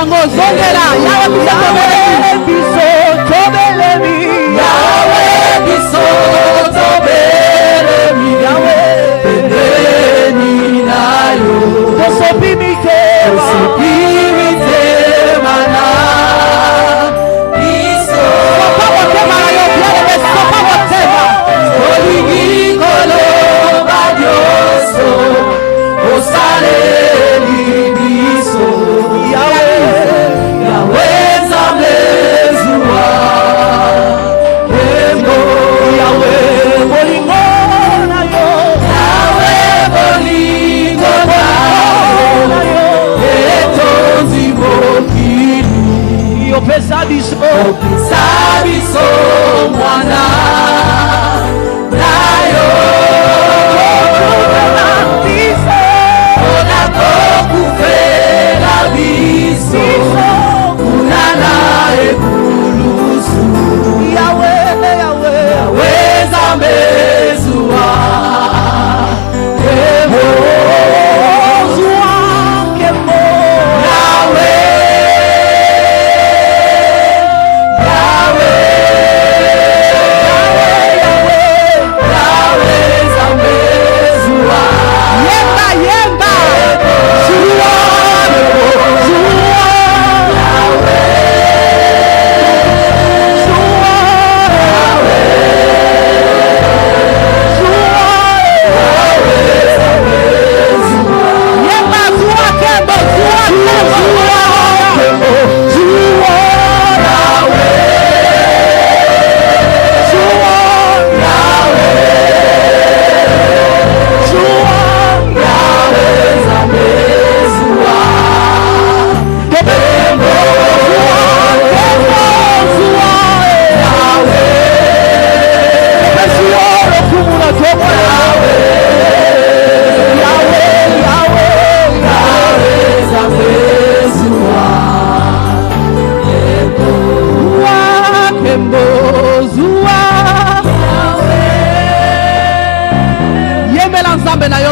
yango zongela yawe biso tobelemi yawe biso tobelemi yawe pembeni nayo tosopimite mana biso sopa motema na yo bien-aimé sopa motema olingi koloba nyonso osaleli biso yawe nzambe zuwa kembo yawe bolingo na yo yawe bolingo na yo etonzi mokili opesa biso mwana na yo okokufela biso kunana ekulusu yawe nzambe zuwa kembo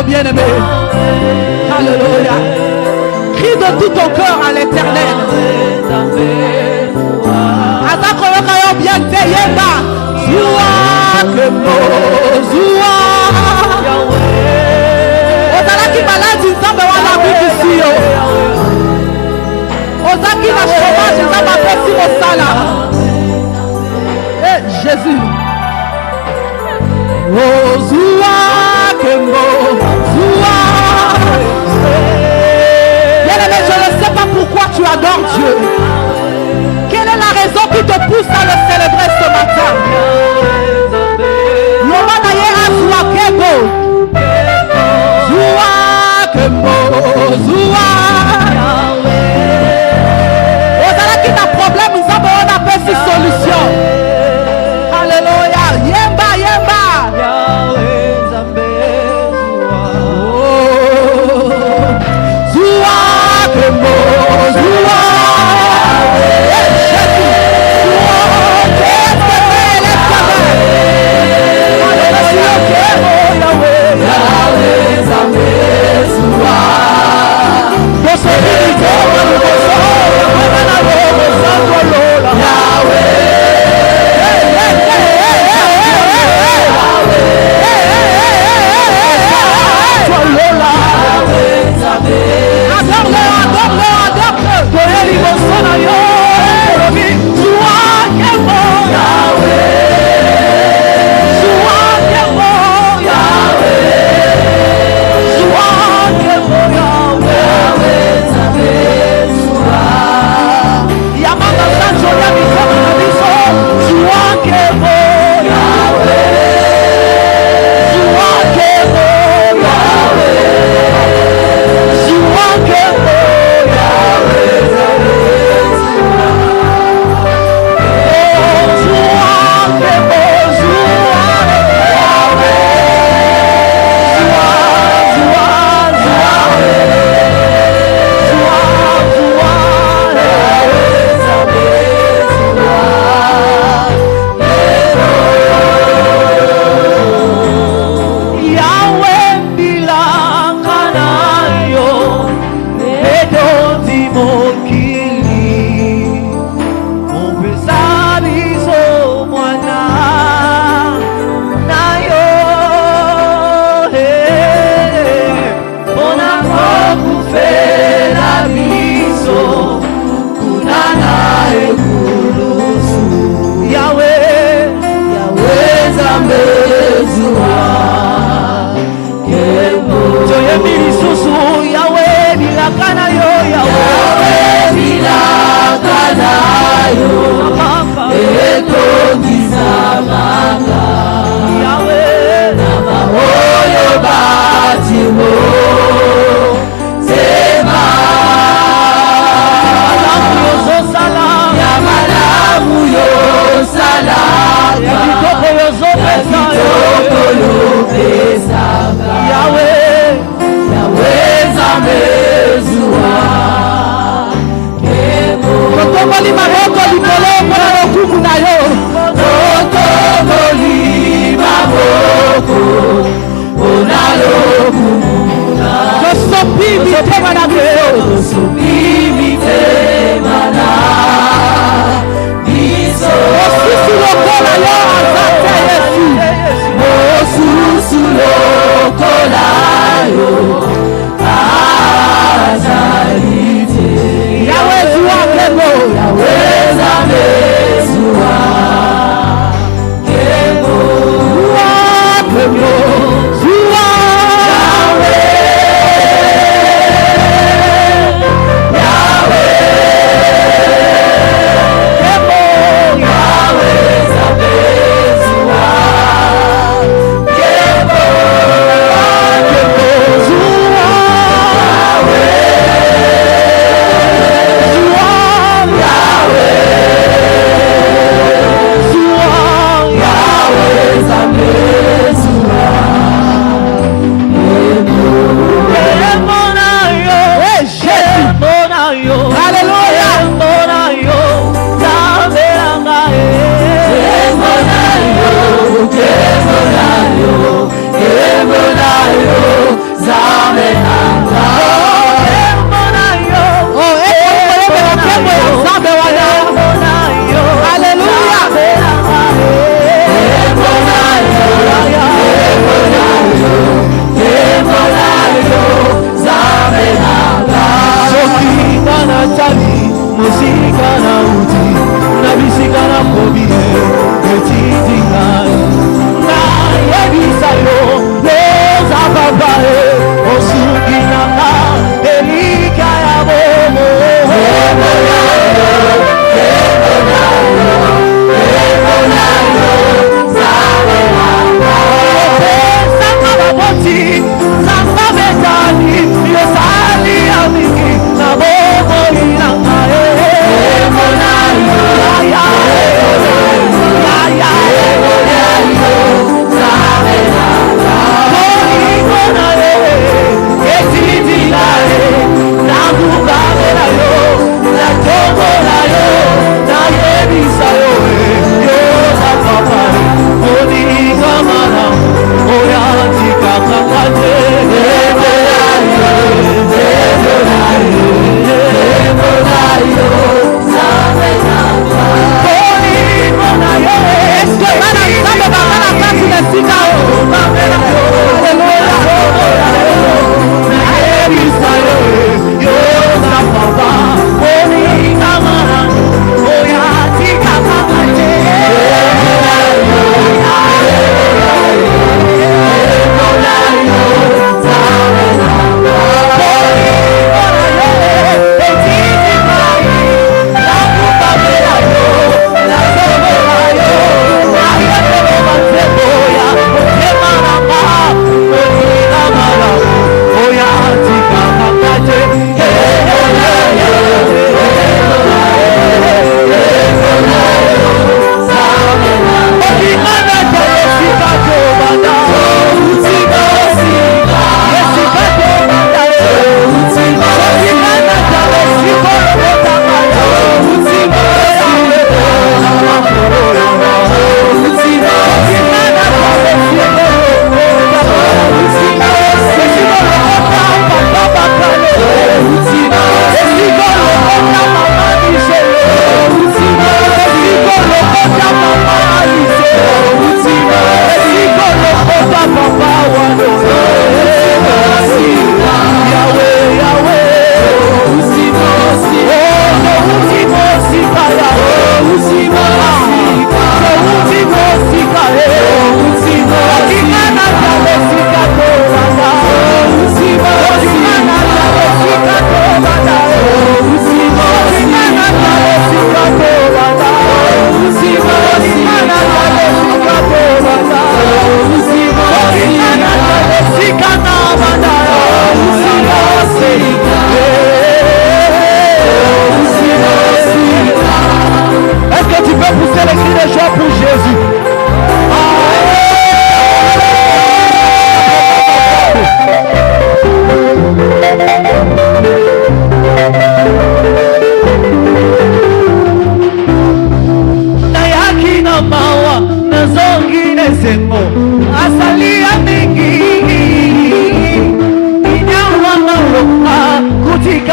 bien-aimé. Alléluia. Crie de tout ton cœur à l'Éternel. Azakoyokayo bien te yemba. Zua kembo zua. Ozalaki maladi nzambe wana bikisi yo. Ozaki na chômage nzambe apesi mosala. Eh Jésus. Oh zua kembo. Bien-aimé, je ne sais pas pourquoi tu adores Dieu. Quelle est la raison qui te pousse à le célébrer ce matin? Ozalaki na problème, nous avons une solution. Alléluia. Yemba, yemba. sope mana biso Subimite mana biso Osusu lokola yo azate Yesu Osusu lokola yo azalite Yahweh zuwa kemo Yahweh zame zuwa kemo Zuwa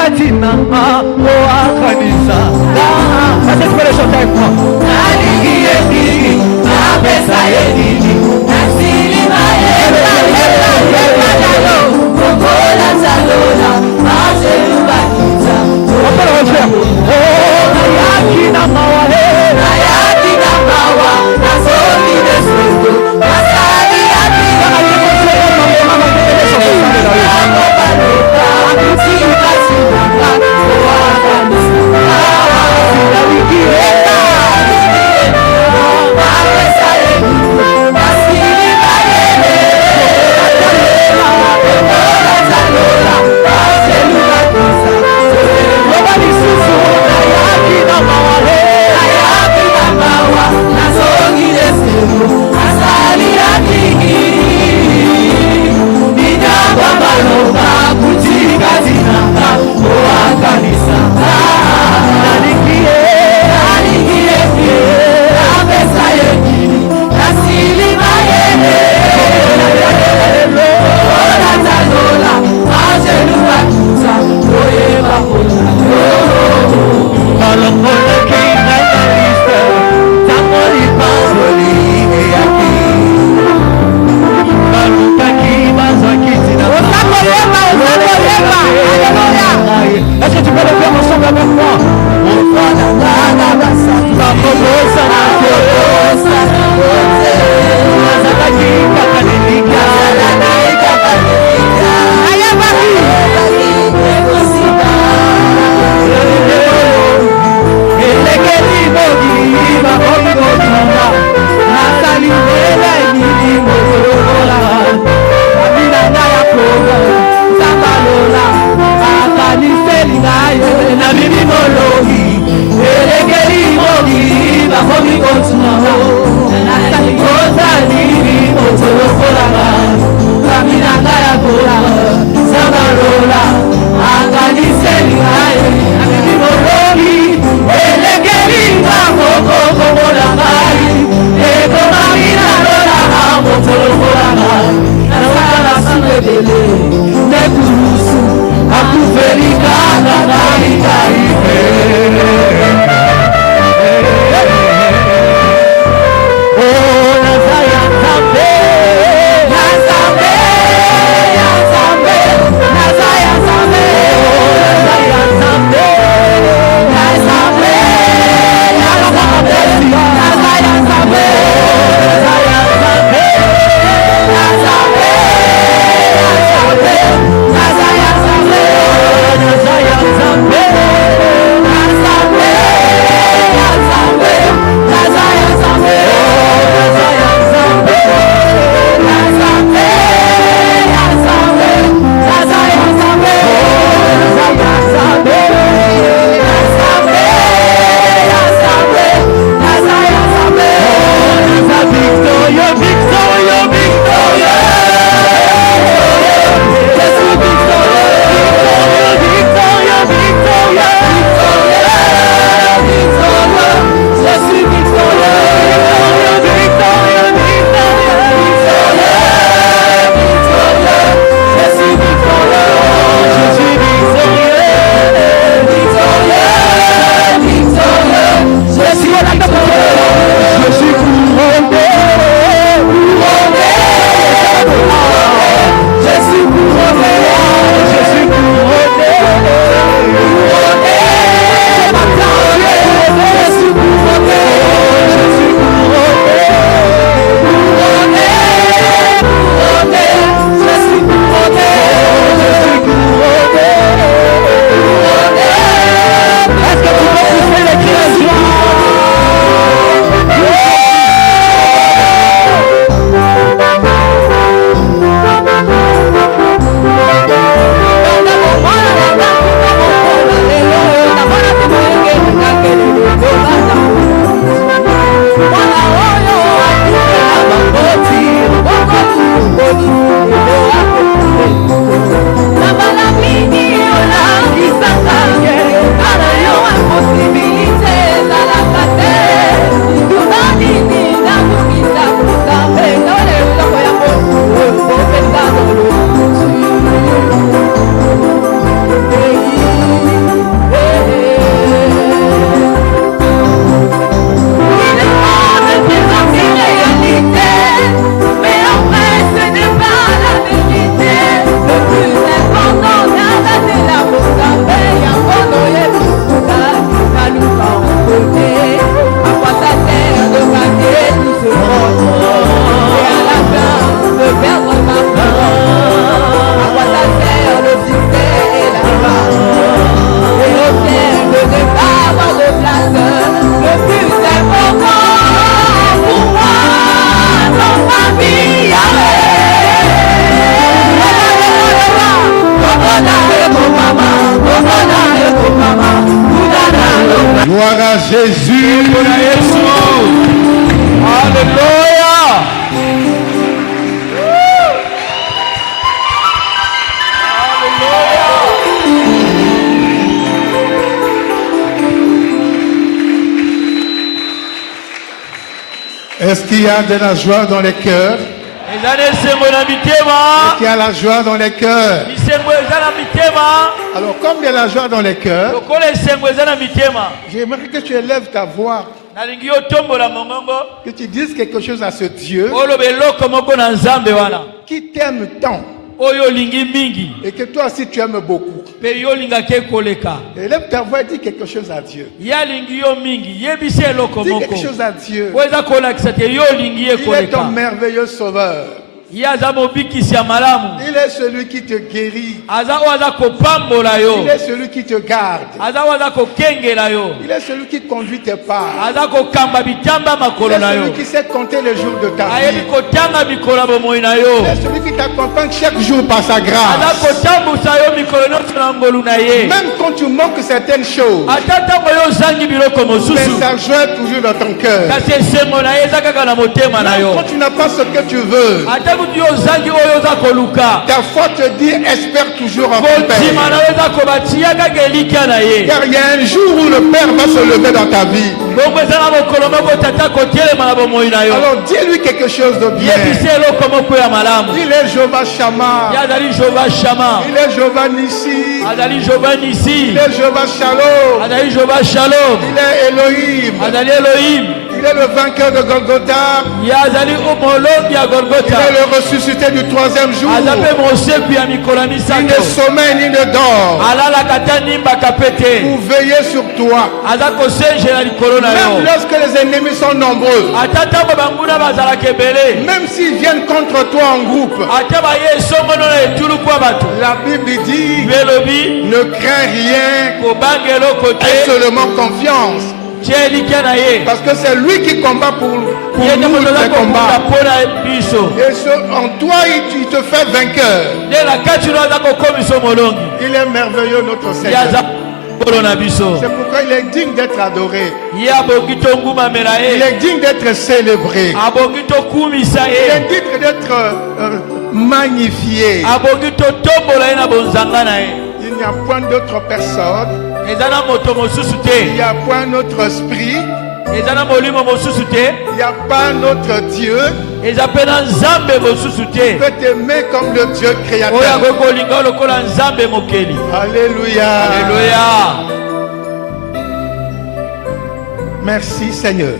katikati na wa kanisa. Est-ce que tu peux le chanter avec moi? Nalingie nini na pesa yenini nasilima yeba kokola talola mazeluba kita. On peut le refaire. Oh, nayaki na mawa nasomi desuko nasali yaki Est-ce que tu peux le faire ensemble avec moi? Nazambe Gloire à Jésus. Alléluia. Est-ce qu'il y a de la joie dans les cœurs? Est-ce qu'il y a la joie dans les cœurs? Alors, comme il y a la joie dans les cœurs, j'aimerais que tu élèves ta voix, que tu dises quelque chose à ce Dieu qui t'aime tant et que toi aussi tu aimes beaucoup. Élève ta voix et dis quelque chose à Dieu. Dis quelque chose à Dieu. Il est ton merveilleux sauveur. Il est celui qui te guérit. Il est celui qui te garde. Il est celui qui conduit tes pas. Il est celui qui sait compter les jours de ta vie. Il est celui qui t'accompagne chaque jour par sa grâce. Même quand tu manques certaines choses, mais ça joue toujours dans ton cœur. Même quand tu n'as pas ce que tu veux, ta foi te dit espère toujours en ton Père. Car il y a un jour où le Père va se lever dans ta vie. Alors dis-lui quelque chose de bien. Il est Jéhovah Shammah. Il est Jéhovah Nissi. Il est Jéhovah Shalom. Il est Elohim. Il est le vainqueur de Golgotha. Il est le ressuscité du troisième jour. Il ne sommeille ni ne dort pour veiller sur toi. Même lorsque les ennemis sont nombreux, même s'ils viennent contre toi en groupe, la Bible dit ne crains rien, aie seulement confiance. Parce que c'est lui qui combat pour nous les combats. Et en toi, il te fait vainqueur. Il est merveilleux, notre Seigneur. C'est pourquoi il est digne d'être adoré. Il est digne d'être célébré. Il est digne d'être magnifié. Il n'y a point d'autre personne. Il n'y a pas notre esprit. Il n'y a pas notre Dieu. Il peut t'aimer comme le Dieu créateur. Alléluia. Merci Seigneur.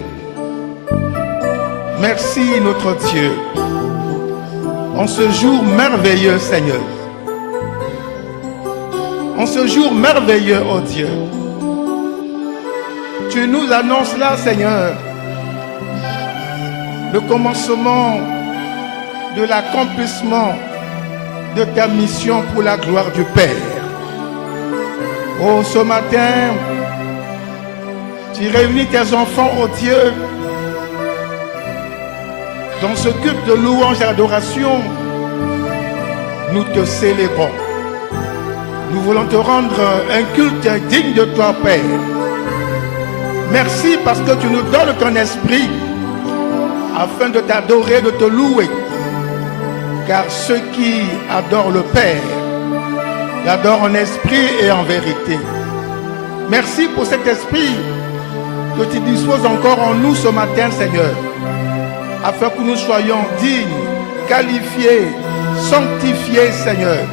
Merci notre Dieu. En ce jour merveilleux Seigneur. En ce jour merveilleux, oh Dieu, tu nous annonces là, Seigneur, le commencement de l'accomplissement de ta mission pour la gloire du Père. Oh, ce matin, tu réunis tes enfants, oh Dieu, dans ce culte de louange et d'adoration. Nous te célébrons. Nous voulons te rendre un culte digne de toi, Père. Merci parce que tu nous donnes ton esprit afin de t'adorer, de te louer. Car ceux qui adorent le Père l'adorent en esprit et en vérité. Merci pour cet esprit que tu disposes encore en nous ce matin, Seigneur, afin que nous soyons dignes, qualifiés, sanctifiés, Seigneur,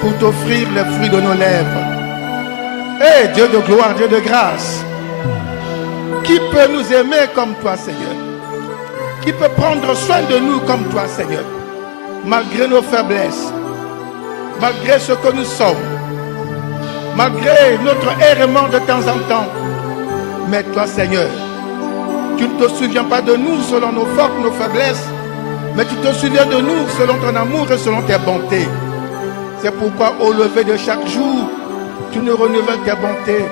pour t'offrir les fruits de nos lèvres. Hé, Dieu de gloire, Dieu de grâce, qui peut nous aimer comme toi, Seigneur? Qui peut prendre soin de nous comme toi, Seigneur? Malgré nos faiblesses, malgré ce que nous sommes, malgré notre errement de temps en temps. Mais toi, Seigneur, tu ne te souviens pas de nous selon nos forces, nos faiblesses, mais tu te souviens de nous selon ton amour et selon tes bontés. C'est pourquoi au lever de chaque jour, tu nous renouvelles tes bontés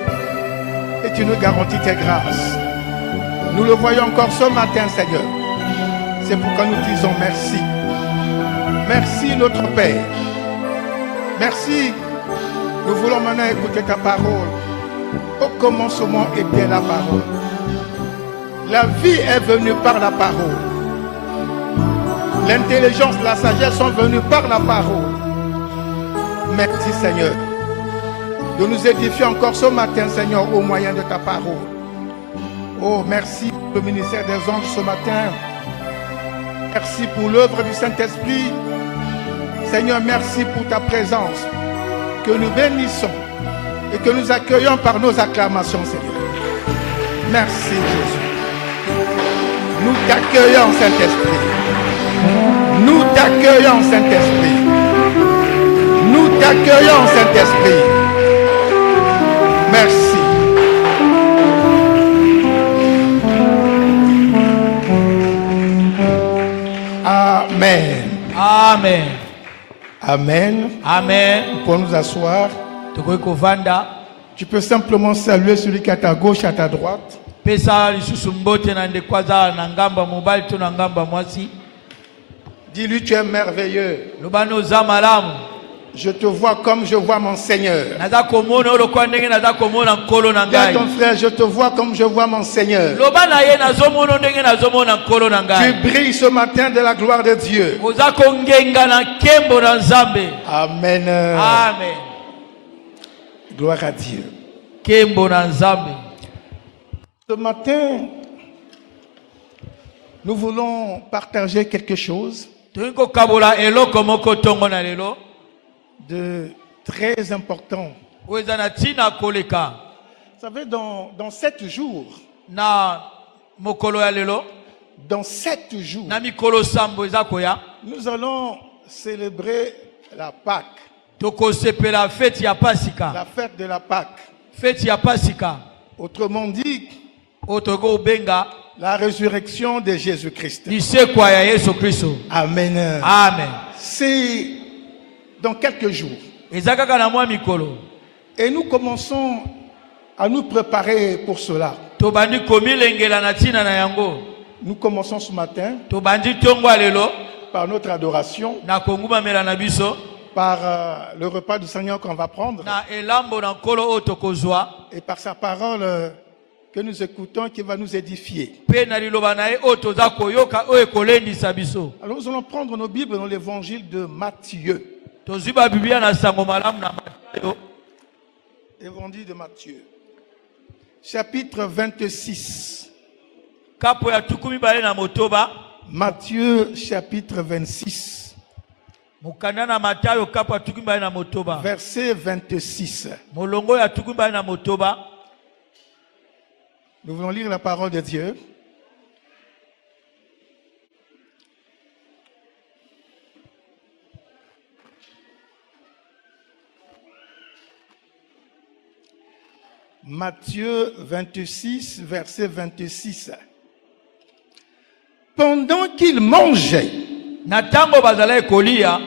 et tu nous garantis tes grâces. Nous le voyons encore ce matin, Seigneur. C'est pourquoi nous disons merci. Merci notre Père. Merci. Nous voulons maintenant écouter ta parole. Au commencement était la parole. La vie est venue par la parole. L'intelligence, la sagesse sont venues par la parole. Merci Seigneur de nous édifier encore ce matin, Seigneur, au moyen de ta parole. Oh, merci pour le ministère des anges ce matin. Merci pour l'œuvre du Saint-Esprit. Seigneur, merci pour ta présence que nous bénissons et que nous accueillons par nos acclamations, Seigneur. Merci Jésus. Nous t'accueillons, Saint-Esprit. Nous t'accueillons, Saint-Esprit. Nous t'accueillons, Saint-Esprit. Merci. Amen. Amen. Amen. Amen. Pour nous asseoir, tu peux simplement saluer celui qui est à ta gauche, à ta droite. Dis-lui, tu es merveilleux. Je te vois comme je vois mon Seigneur. Dis à ton frère, je te vois comme je vois mon Seigneur. Tu brilles ce matin de la gloire de Dieu. Amen. Amen. Gloire à Dieu. Ce matin, nous voulons partager quelque chose de très important. Vous savez, dans 7 jours, dans 7 jours, nous allons célébrer la Pâque. La fête de la Pâque. Autrement dit, la résurrection de Jésus-Christ. Amen. Amen. C'est dans quelques jours. Et nous commençons à nous préparer pour cela. Nous commençons ce matin par notre adoration, par le repas du Seigneur qu'on va prendre et par sa parole que nous écoutons qui va nous édifier. Alors nous allons prendre nos Bibles dans l'évangile de Matthieu. Évangile de Matthieu, chapitre 26. Matthieu, chapitre 26. Verset 26. Nous voulons lire la parole de Dieu. Matthieu 26, verset 26. Pendant qu'il mangeait,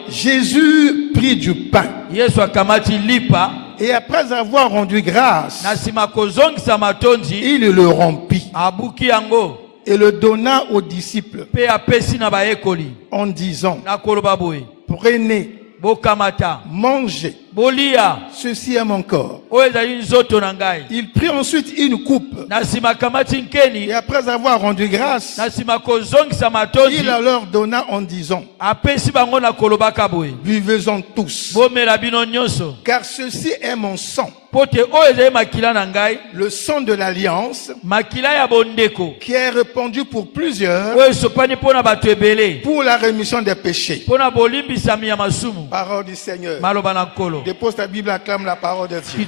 Jésus prit du pain. Et après avoir rendu grâce, il le rompit et le donna aux disciples en disant, prenez, mangez, ceci est mon corps. Il prit ensuite une coupe et après avoir rendu grâce, il leur donna en disant, buvez-en tous, car ceci est mon sang, le sang de l'alliance qui est répandu pour plusieurs pour la rémission des péchés. Parole du Seigneur. Dépose ta Bible, acclame la parole de Dieu.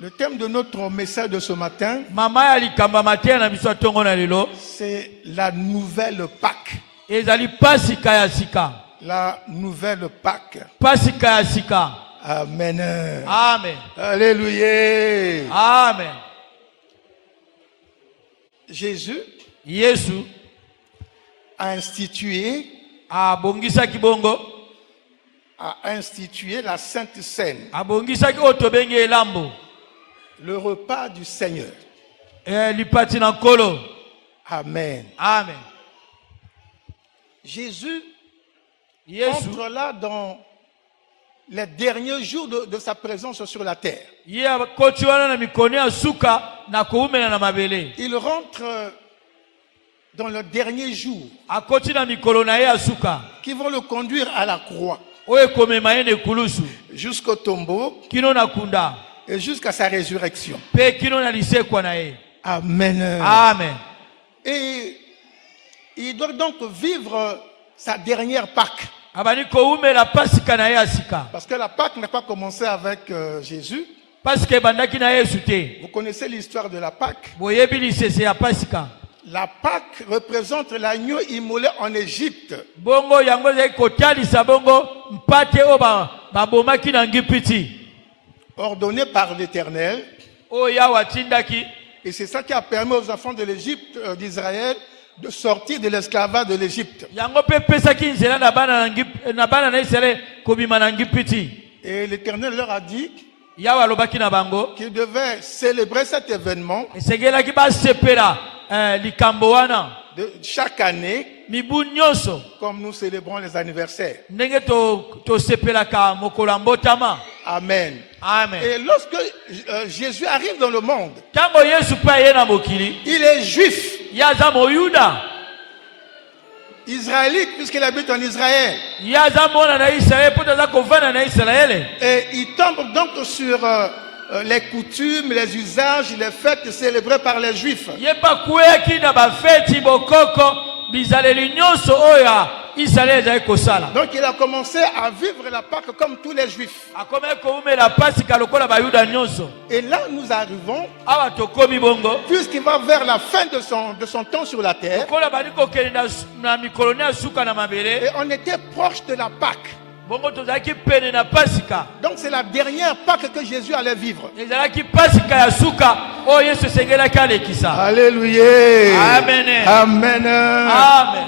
Le thème de notre message de ce matin, c'est la nouvelle Pâque. La nouvelle Pâque. Amen. Amen. Alléluia. Amen. Jésus a institué la Sainte Seine, le repas du Seigneur. Amen. Amen. Jésus Yesu entre là dans les derniers jours de sa présence sur la terre. ye akoti wana na mikoni ya suka na kuumela na mabele. Il rentre dans le dernier jour Akoti na mikolo na ye ya suka qui vont le conduire à la croix oyo ekomema ye na ekulusu jusqu'au tombeau kino na kunda et jusqu'à sa résurrection. mpe kino na lisekwa na ye. Amen. Amen. Et il doit donc vivre sa dernière Pâque. Abani koumela pasika na ye ya sika Parce que la Pâque n'a pas commencé avec Jésus. pasika ebandaki na Yesu te. Vous connaissez l'histoire de la Pâque. Boyebi lisese ya pasika. La Pâque représente l'agneau immolé en Égypte. Bongo yango ezali kotalisa bongo mpate oyo babomaki na ngipiti Ordonné par l'Éternel. oyo yawe atindaki. Et c'est ça qui a permis aux enfants de l'Égypte, d'Israël, de sortir de l'esclavage de l'Égypte. Yango mpe epesaki nzela na bana na Israele kobima na ngipiti. Et l'Éternel leur a dit Yawe alobaki na bango qu'ils devaient célébrer cet événement esengelaki basepela likambo wana de chaque année, mibu nyonso comme nous célébrons les anniversaires. ndenge tosepelaka mokolo ya mbotama. Amen. Amen. Et lorsque Jésus arrive dans le monde, Ntango Yesu mpe aye na mokili il est juif, ye aza moyuda, israélite, puisqu'il habite en Israël. ye aza mwana na Israele mpo toza kovanda na Israele. Et il tombe donc sur les coutumes, les usages, les fêtes célébrées par les juifs. Ye mpe akweyaki na bafeti bokoko bizaleli nyonso oyo ya Israele ezali kosala. Donc il a commencé à vivre la Pâque comme tous les juifs. Akomaki koumela pasika lokola bayuda nyonso. Et là nous arrivons, Awa tokomi bongo puisqu'il va vers la fin de son temps sur la terre, lokola bali kokende na mikolo ya suka na mabele et on était proche de la Pâque. bongo tozalaki pene na pasika. Donc c'est la dernière Pâque que Jésus allait vivre. Ezalaki pasika ya suka oyo Yesu esengelaki alekisa. Alléluia. Amen. Amen. Amen.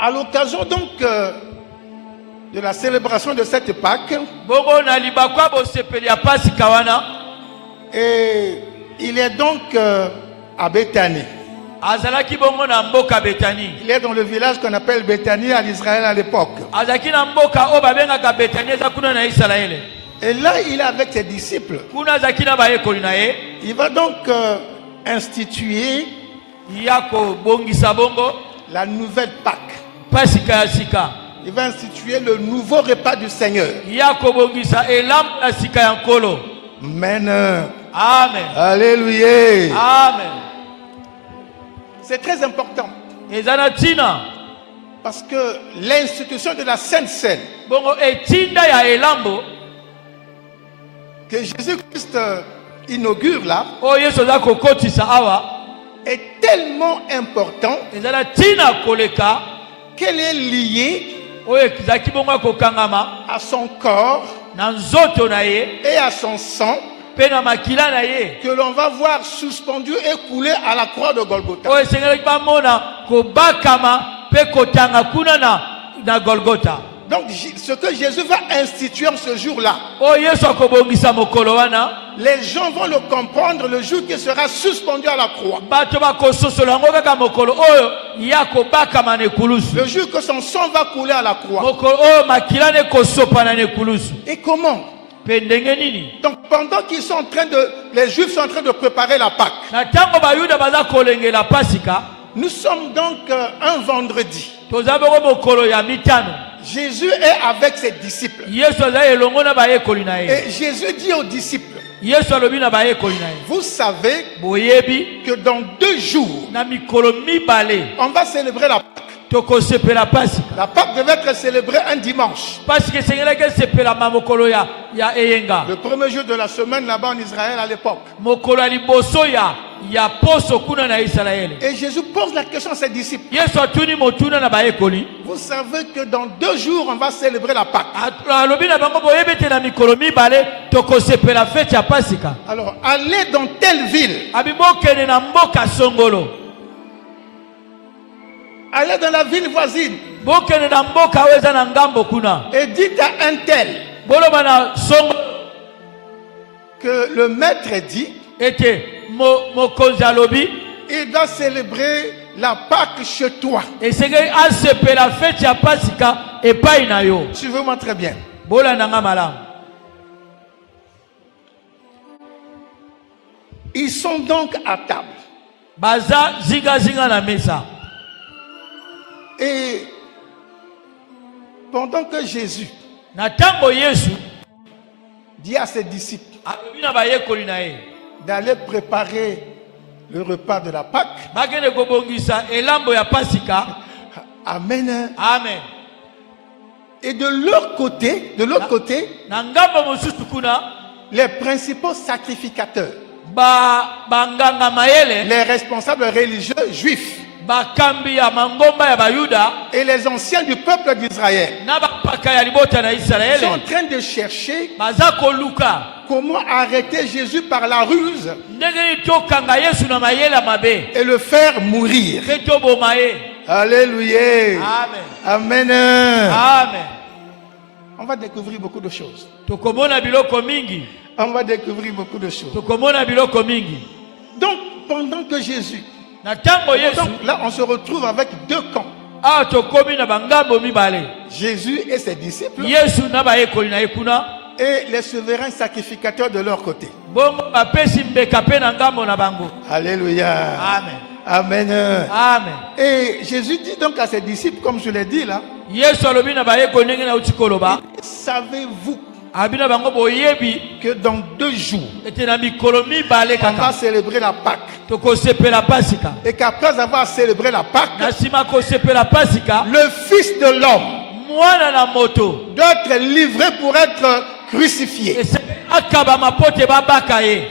À l'occasion donc de la célébration de cette Pâque, Bongo na libakwa bosepeli ya pasika wana et il est donc à Béthanie. azalaki bongo na mboka Betani. Il est dans le village qu'on appelle Béthanie à l'Israël à l'époque. Azalaki na mboka oyo babengaka Betani eza kuna na Israele. Et là, il est avec ses disciples. Kuna azalaki na bayekoli na ye Il va donc instituer ya kobongisa bongo la nouvelle Pâque. pasika ya sika. Il va instituer le nouveau repas du Seigneur. Ya kobongisa elamu ya sika ya nkolo. Amen. Amen. Alléluia. Amen. C'est très important Eza na ntina parce que l'institution de la Sainte Seine bongo etinda ya elambo que Jésus-Christ inaugure là oyo Yesu aza kokotisa awa est tellement important eza na ntina koleka qu'elle est liée oyo ezalaki bongo ya kokangama à son corps na nzoto na ye et à son sang mpe na makila na ye que l'on va voir suspendu et coulé à la croix de Golgotha. oyo esengelaki bamona kobakama mpe kotanga kuna na Golgotha. Donc ce que Jésus va instituer en ce jour-là, oyo Yesu akobongisa mokolo wana les gens vont le comprendre le jour qui sera suspendu à la croix. bato bakososola yango kaka mokolo oyo ya kobakama na ekulusu, Le jour que son sang va couler à la croix. mokolo oyo makila na ekosopana na ekulusu. Et comment? Mpe ndenge nini Donc pendant qu'ils sont en train les Juifs sont en train de préparer la Pâque. na ntango bayuda baza kolengela pasika, Nous sommes donc un vendredi. toza bongo mokolo ya mitano. Jésus est avec ses disciples. Yesu aza elongo na bayekoli na ye. Et Jésus dit aux disciples, Yesu alobi na bayekoli na ye vous savez boyebi que dans 2 jours, na mikolo mibale on va célébrer la Pâque. tokosepela pasika. La Pâque devait être célébrée un dimanche. Pasika esengelaki esepelama mokolo ya eyenga, Le premier jour de la semaine là-bas en Israël à l'époque. mokolo ya liboso ya poso kuna na Israele. Et Jésus pose la question à ses disciples. Yesu atuni motuna na bayekoli, Vous savez que dans 2 jours, on va célébrer la Pâque. alobi na bango boyebi te na mikolo mibale tokosepela fete ya pasika. Alors, allez dans telle ville. Abi bokende na mboka songolo, Allez dans la ville voisine. bokende na mboka oyo eza na ngambo kuna, Et dites à un tel boloba na songolo que le maître dit ete mokonzi alobi il doit célébrer la Pâque chez toi. esengeli asepela fete ya pasika epai na yo. Suivez-moi très bien. Bolandanga malamu. Ils sont donc à table. Baza zinga na mesa. Et pendant que Jésus Na tango Yesu dit à ses disciples alobi na bayekoli na ye d'aller préparer le repas de la Pâque. bakende kobongisa elambo ya pasika. Amen. Amen. Et de l'autre côté, Na ngambo mosusu kuna les principaux sacrificateurs, banganga mayele les responsables religieux juifs bakambi ya mangomba ya bayuda et les anciens du peuple d'Israël na bapaka ya libota na sont Israele en train de chercher baza koluka comment arrêter Jésus par la ruse ndenge tokanga Yesu na mayele ya mabe et le faire mourir. pe toboma ye. Alléluia. Amen. Amen. Amen. On va découvrir beaucoup de choses. Tokomona biloko mingi. On va découvrir beaucoup de choses. Tokomona biloko mingi. Donc, pendant que Jésus... Na tango Yesu Donc, là, on se retrouve avec deux camps. a tokomi na bangambo mibale. Jésus et ses disciples Yesu na bayekoli na ekuna et les souverains sacrificateurs de leur côté. bongo bapesi mbeka pe na ngambo na bango. Alléluia. Amen. Amen. Amen. Et Jésus dit donc à ses disciples, comme je l'ai dit là, Yesu alobi na bayekoli ndenge na uti koloba savez-vous abina bango boyebi que dans 2 jours, ete na mikolo mibale on va kaka célébrer la Pâque. tokosepela pasika. Et qu'après avoir célébré la Pâque, Na nsima kosepela pasika le Fils de l'homme mwana na moto doit être livré pour être crucifié. ese akabama po te babaka ye.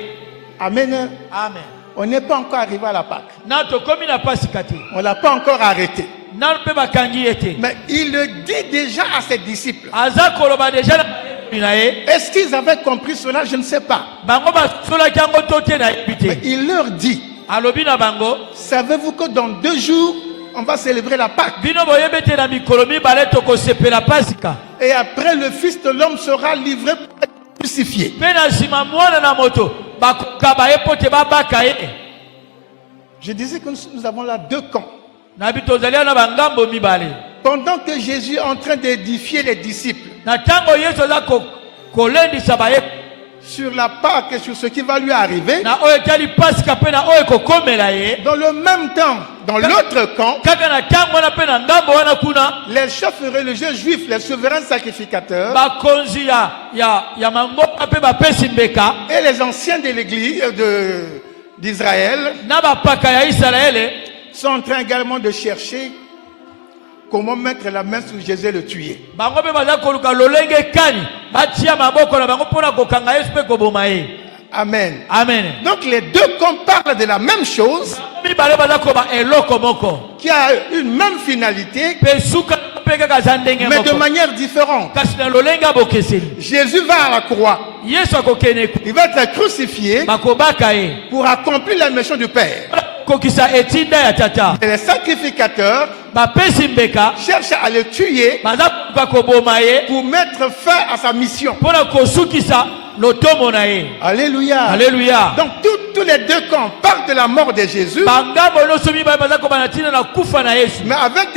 Amen. Amen. On n'est pas encore arrivé à la Pâque. Na tokomi na pasika te On ne l'a pas encore arrêté. nanu mpe bakangi ye te. Mais il le dit déjà à ses disciples. Aza koloba deja na bayekoli na ye. Est-ce qu'ils avaient compris cela? Je ne sais pas. Bango basolaki yango to te na yebi Mais te. il leur dit, Alobi na bango savez-vous que dans 2 jours, on va célébrer la Pâque? bino boyebi te na mikolo mibale tokosepela pasika. Et après, le Fils de l'homme sera livré pour être crucifié. Mpe na nsima mwana na moto bakokaba ye po te babaka ye. Je disais que nous avons là 2 camps. Na bi tozali na bangambo mibale. Pendant que Jésus est en train d'édifier les disciples Na tango Yesu aza kolendisa baye sur la Pâque et sur ce qui va lui arriver, na oyo etali pasika mpe na oyo ekokomela ye. dans le même temps, dans l'autre camp, Kaka na tango wana mpe na ngambo wana kuna les chefs religieux juifs, les souverains sacrificateurs bakonzi ya mangomba mpe bapesi mbeka et les anciens de l'église d'Israël na bapaka ya Israele sont en train également de chercher comment mettre la main sur Jésus et le tuer. bango mpe baza koluka lolenge kani batia maboko na bango mpona kokanga Yesu mpe koboma ye. Amen. Amen. Donc les 2 camps parlent de la même chose Mibale baza koba eloko moko qui a une même finalité mpe suka mpe kaka aza ndenge mais de moko manière différente. kasi na lolenge abokeseli. Jésus va à la croix. Yesu akokende Il va être crucifié bakobaka ye pour accomplir la mission du Père. kokisa etinda ya tata. Et les sacrificateurs Bapesi mbeka cherchent à le tuer baza koboma ye pour mettre fin à sa mission. mpona kosukisa lotomo na ye. Alléluia. Alléluia. Donc tous les 2 camps parlent de la mort de Jésus, bangambo nyonso mibale baza kobana ntina na kufa na Yesu mais avec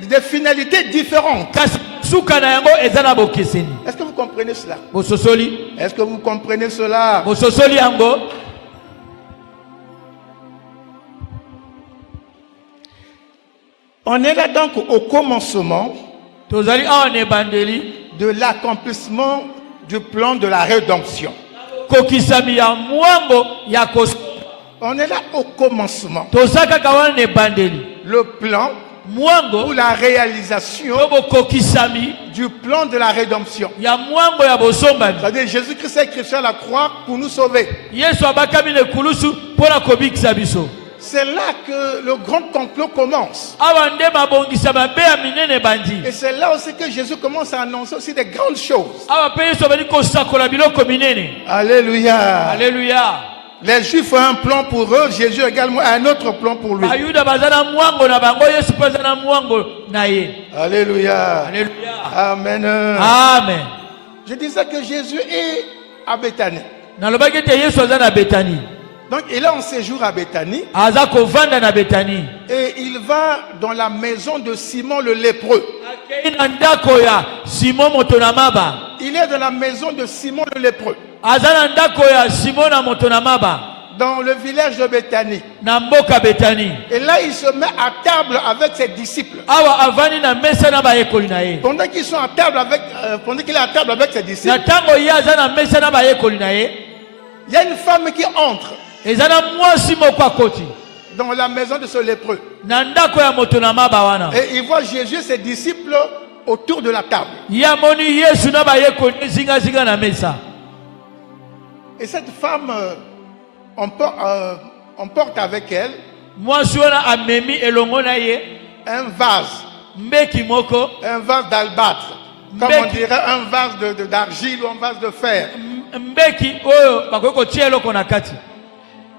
des finalités différentes. kasi suka na yango eza na bokeseni. Est-ce que vous comprenez cela? Bososoli Est-ce que vous comprenez cela? bososoli yango. On est là donc au commencement Tozali awa na ebandeli de l'accomplissement du plan de la rédemption. kokisami ya mwango ya kos. On est là au commencement. Toza kaka wana na ebandeli Le plan mwango ou la réalisation to bokokisami du plan de la rédemption. ya mwango ya bosombami. C'est-à-dire Jésus-Christ est crucifié à la croix pour nous sauver. Yesu abakami na ekulusu mpona kobikisa biso. C'est là que le grand complot commence. Awa nde mabongisa mabe ya minene bandi. Et c'est là aussi que Jésus commence à annoncer aussi des grandes choses. Awa pe Yesu abali kosakola biloko minene. Alléluia. Alléluia. Les Juifs ont un plan pour eux, Jésus également a un autre plan pour lui. Bayuda baza na mwango na bango, Yesu pe aza na mwango na ye. Alléluia. Alléluia. Amen. Amen. Je disais que Jésus est à Béthanie. Nalobaki te Yesu aza na Betani. Donc il est en séjour à Béthanie. aza kovanda na Betani. Et il va dans la maison de Simon le lépreux. Akei na ndako ya Simon moto na maba. Il est dans la maison de Simon le lépreux. Aza na ndako ya Simon na moto na maba. Dans le village de Béthanie. Na mboka Betani. Et là, il se met à table avec ses disciples. Awa avani na mesa na bayekoli na ye. Pendant qu'ils sont à table avec, pendant qu'il est à table avec ses disciples, Na tango ye aza na mesa na bayekoli na ye. il y a une femme qui entre Eza na mwasi moko akoti. dans la maison de ce lépreux. Na ndako ya moto na maba wana. Et il voit Jésus et ses disciples autour de la table. Ya moni Yesu na bayekoli zinga zinga na mesa. Et cette femme emporte avec elle Mwasi wana amemi elongo na ye. un vase. Mbeki moko. Un vase d'albâtre. Comme on dirait un vase d'argile ou un vase de fer. Mbeki oyo bakoki kotia eloko na kati.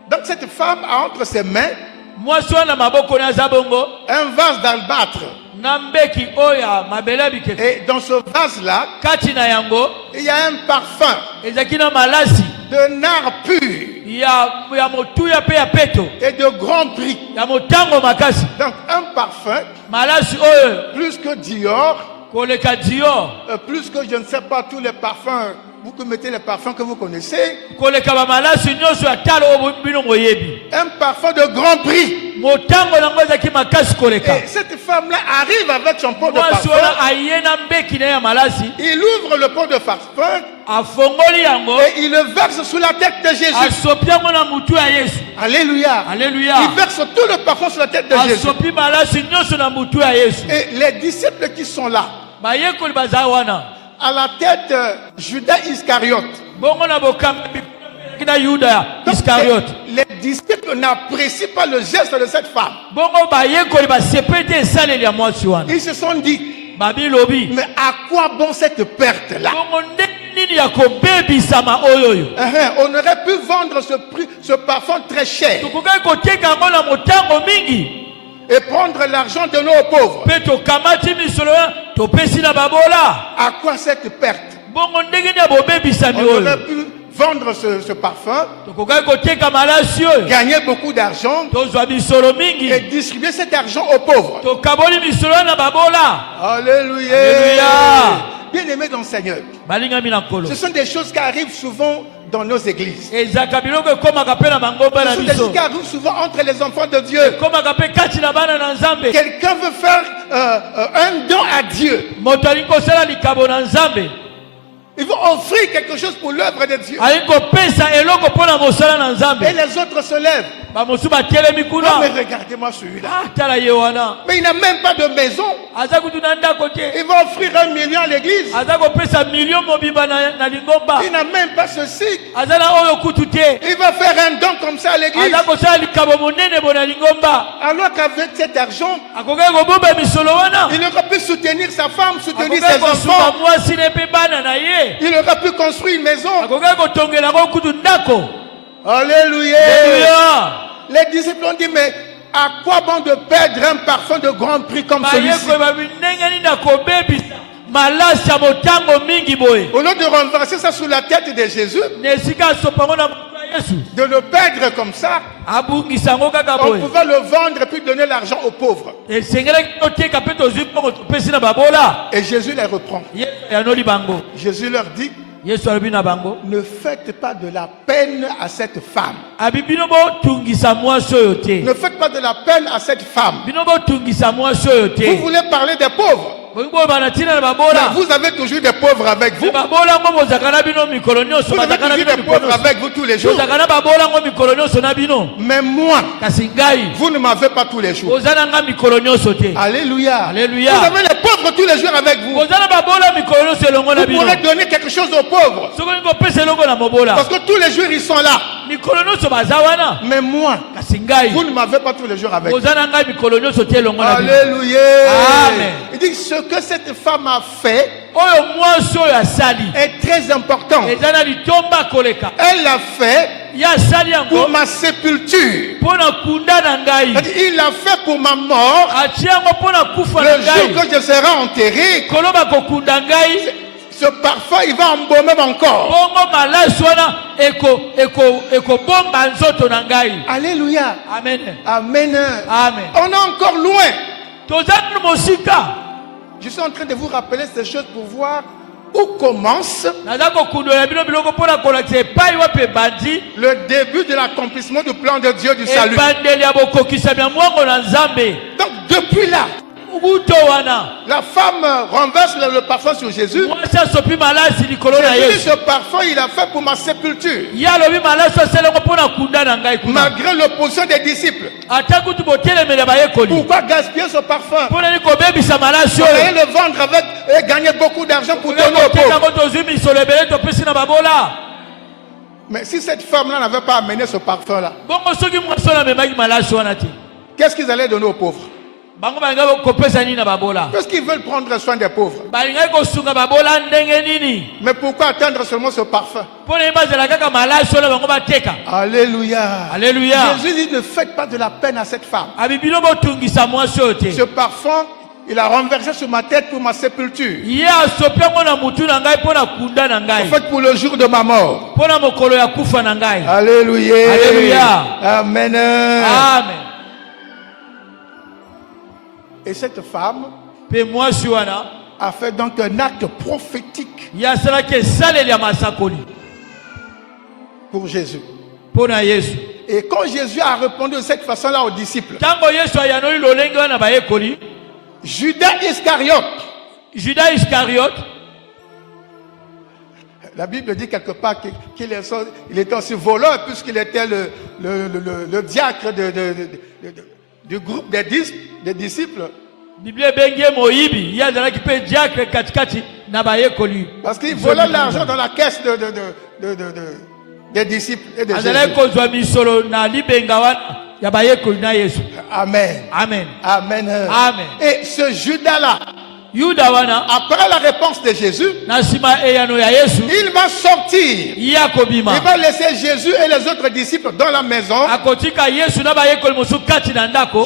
Donc cette femme a entre ses mains Mwasi wana maboko na aza bongo. un vase d'albâtre. Na mbeki oya mabele bikeke. Et dans ce vase-là, Kati na yango. il y a un parfum Ezaki na malasi. de nard pur Ya motuya pe ya peto. et de grand prix. Ya motango makasi. Donc un parfum, Malasi oyo. plus que Dior, Koleka Dior. plus que je ne sais pas tous les parfums, vous que mettez les parfums que vous connaissez, Koleka ba malasi nyonso ya talo obo bino moyebi. un parfum de grand prix. Motango nango ezaki makasi koleka. Et cette femme-là arrive avec son pot de Mwasi wana parfum, aye na mbeki na ya malasi. il ouvre le pot de parfum Afongoli yango. et il le verse sous la tête de Jésus. Asopi yango na mutu ya Yesu. Alléluia. Alléluia. Il verse tout le parfum sur la tête de Jésus. Asopi malasi nyonso na mutu ya Yesu. Et les disciples qui sont là, Bayekoli baza wana. à la tête Judas Iscariote. Bongo na bokambi na Yuda Donc, Iscariote. les disciples n'apprécient pas le geste de cette femme. Bongo bayekoli basepete esaleli ya mwasi wana. Ils se sont dit, Babi lobi. mais à quoi bon cette perte-là? Bongo ndenge nini ya kobebisama oyoyo. On aurait pu vendre ce parfum très cher Tukokai koteka yango na motango mingi. et prendre l'argent de nos pauvres. Pe tokamati misolo topesi na babola. À quoi cette perte? Bongo ndenge nini ya bobebisami On oyo. aurait pu vendre ce parfum, Tukokai koteka malasi oyo. gagner beaucoup d'argent Tozwa misolo mingi. et distribuer cet argent aux pauvres. Tokaboli misolo na babola. Alléluia. Alléluia. Bien-aimés dans le Seigneur, Balingami na kolo. ce sont des choses qui arrivent souvent dans nos églises. Ezaka biloko ekomaka pe na mangomba Ce na sont des choses biso. qui arrivent souvent entre les enfants de Dieu. Ekomaka pe kati na bana na Nzambe. Quelqu'un veut faire un don à Dieu. Moto alingi kosala likabo na Nzambe. Il veut offrir quelque chose pour l'œuvre de Dieu. Alingi kopesa eloko mpo na mosala na Nzambe. Et les autres se lèvent. Bamosusu batelemi Non, kuna. mais regardez-moi celui-là. Ah, tala ye wana. Mais il n'a même pas de maison. Aza kutu na ndako te. Il va offrir 1 million à l'église. Aza kopesa million mobimba na lingomba. Il n'a même pas ceci. Aza na oyo kutu te. Il va faire un don comme ça à l'église. Aza kosala likabo monene bo na lingomba. Alors qu'avec cet argent, Akokai kobomba misolo wana. il aurait pu soutenir sa femme, soutenir Akokai ses kosuka enfants. mwasi ne pe bana na ye. Il aurait pu construire une maison. Akokai kotongela ko kutu ndako. Alléluia. Alléluia. Les disciples ont dit, mais à quoi bon de perdre un parfum de grand prix comme celui-ci? Bayekoyeba ndenge nini na kobebisa malasi ya motango mingi boye. Au lieu de renverser ça sous la tête de Jésus, Na esika asopango na moto ya Yesu. de le perdre comme ça, Abungisa yango kaka on boye. pouvait le vendre et puis donner l'argent aux pauvres. Esengelaki toteka mpe tozwi mpongo topesi na babola. Et Jésus les reprend. Yesu yanoli bango. Jésus leur dit, Yesu alobi na bango. ne faites pas de la peine à cette femme. Abi bino botungisa mwasi oyo te. Ne faites pas de la peine à cette femme. Bino botungisa mwasi oyo Vous te. voulez parler des pauvres. Bolingo boyeba na ntina na Mais babola. vous avez toujours des pauvres avec vous. Me babola ngo bozalaka na bino mikolo nyonso. Vous avez Bazalaka na toujours bino des mikolo pauvres nyonso. avec vous tous les jours. Bozalaka na babola ngo mikolo nyonso na bino. Mais moi, Kasi ngai vous ne m'avez pas tous les jours. ozala nga mikolo nyonso te. Alléluia. Alléluia. Vous avez les pauvres tous les jours avec vous. Ozala babola mikolo nyonso elongo na Vous bino. pourrez donner quelque chose aux pauvres. Soki olingi kopesa elongo na mobola. Parce que tous les jours, ils sont là. Mikolo nyonso baza wana. Mais moi, Kasi ngai vous ne m'avez pas tous les jours avec vous. ozala nga mikolo nyonso te elongo na bino. Alléluia. Amen. Il dit ce que cette femme a fait Oyo mwasi oyo asali. est très important. Eza na litomba koleka. Elle l'a fait Ye asali yango pour ma sépulture. mpo na kunda na ngai. Il l'a fait pour ma mort. Atia yango mpo na kufa na Le jour ngai. que je serai enterré, Koloba kokunda ngai. ce parfum, il va embaumer mon corps. Alléluia. Amen. Amen. Amen. On est encore loin. Je suis en train de vous rappeler ces choses pour voir où commence le début de l'accomplissement du plan de Dieu du salut. Donc depuis là, la femme renverse le parfum sur Jésus. Jésus, ce parfum, il a fait pour ma sépulture. Malgré l'opposition des disciples. Pourquoi gaspiller ce parfum? Pour aller le vendre avec et gagner beaucoup d'argent pour donner aux pauvres. Mais si cette femme-là n'avait pas amené ce parfum-là, qu'est-ce qu'ils allaient donner aux pauvres? Parce qu'ils veulent prendre soin des pauvres. Mais pourquoi attendre seulement ce parfum? Alléluia. Alléluia. Jésus dit ne faites pas de la peine à cette femme. Ce parfum, il a renversé sur ma tête pour ma sépulture. En fait, pour le jour de ma mort. Alléluia. Alléluia. Amen. Amen. Et cette femme a fait donc un acte prophétique pour Jésus. Et quand Jésus a répondu de cette façon-là aux disciples, Judas Iscariote, la Bible dit quelque part qu'il était aussi voleur puisqu'il était le diacre du groupe des disciples. Parce qu'il volait l'argent dans la caisse des disciples et de Jésus. Amen. Amen. Amen. Amen. Et ce Judas-là, après la réponse de Jésus, il va sortir. Il va laisser Jésus et les autres disciples dans la maison.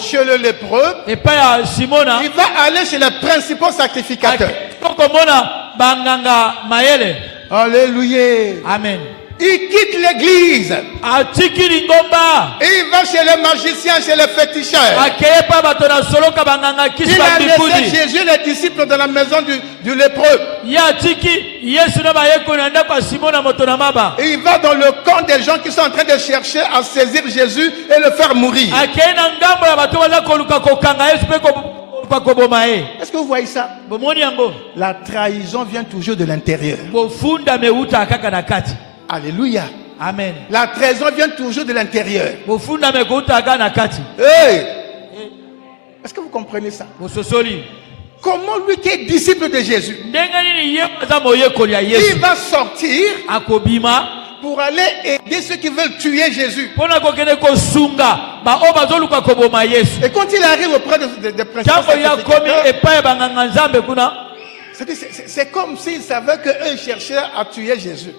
Chez le lépreux. Il va aller chez les principaux sacrificateurs. Alléluia. Amen. Il quitte l'église. Et il va chez les magiciens, chez les féticheurs. Il a laissé Jésus et les disciples dans la maison du lépreux. Et il va dans le camp des gens qui sont en train de chercher à saisir Jésus et le faire mourir. Est-ce que vous voyez ça? La trahison vient toujours de l'intérieur. Alléluia. Amen. La trahison vient toujours de l'intérieur. Hey. Est-ce que vous comprenez ça? Comment lui qui est disciple de Jésus, il va sortir pour aller aider ceux qui veulent tuer Jésus. Et quand il arrive auprès des principaux sacrificateurs, c'est comme s'il savait qu'eux cherchaient à tuer Jésus.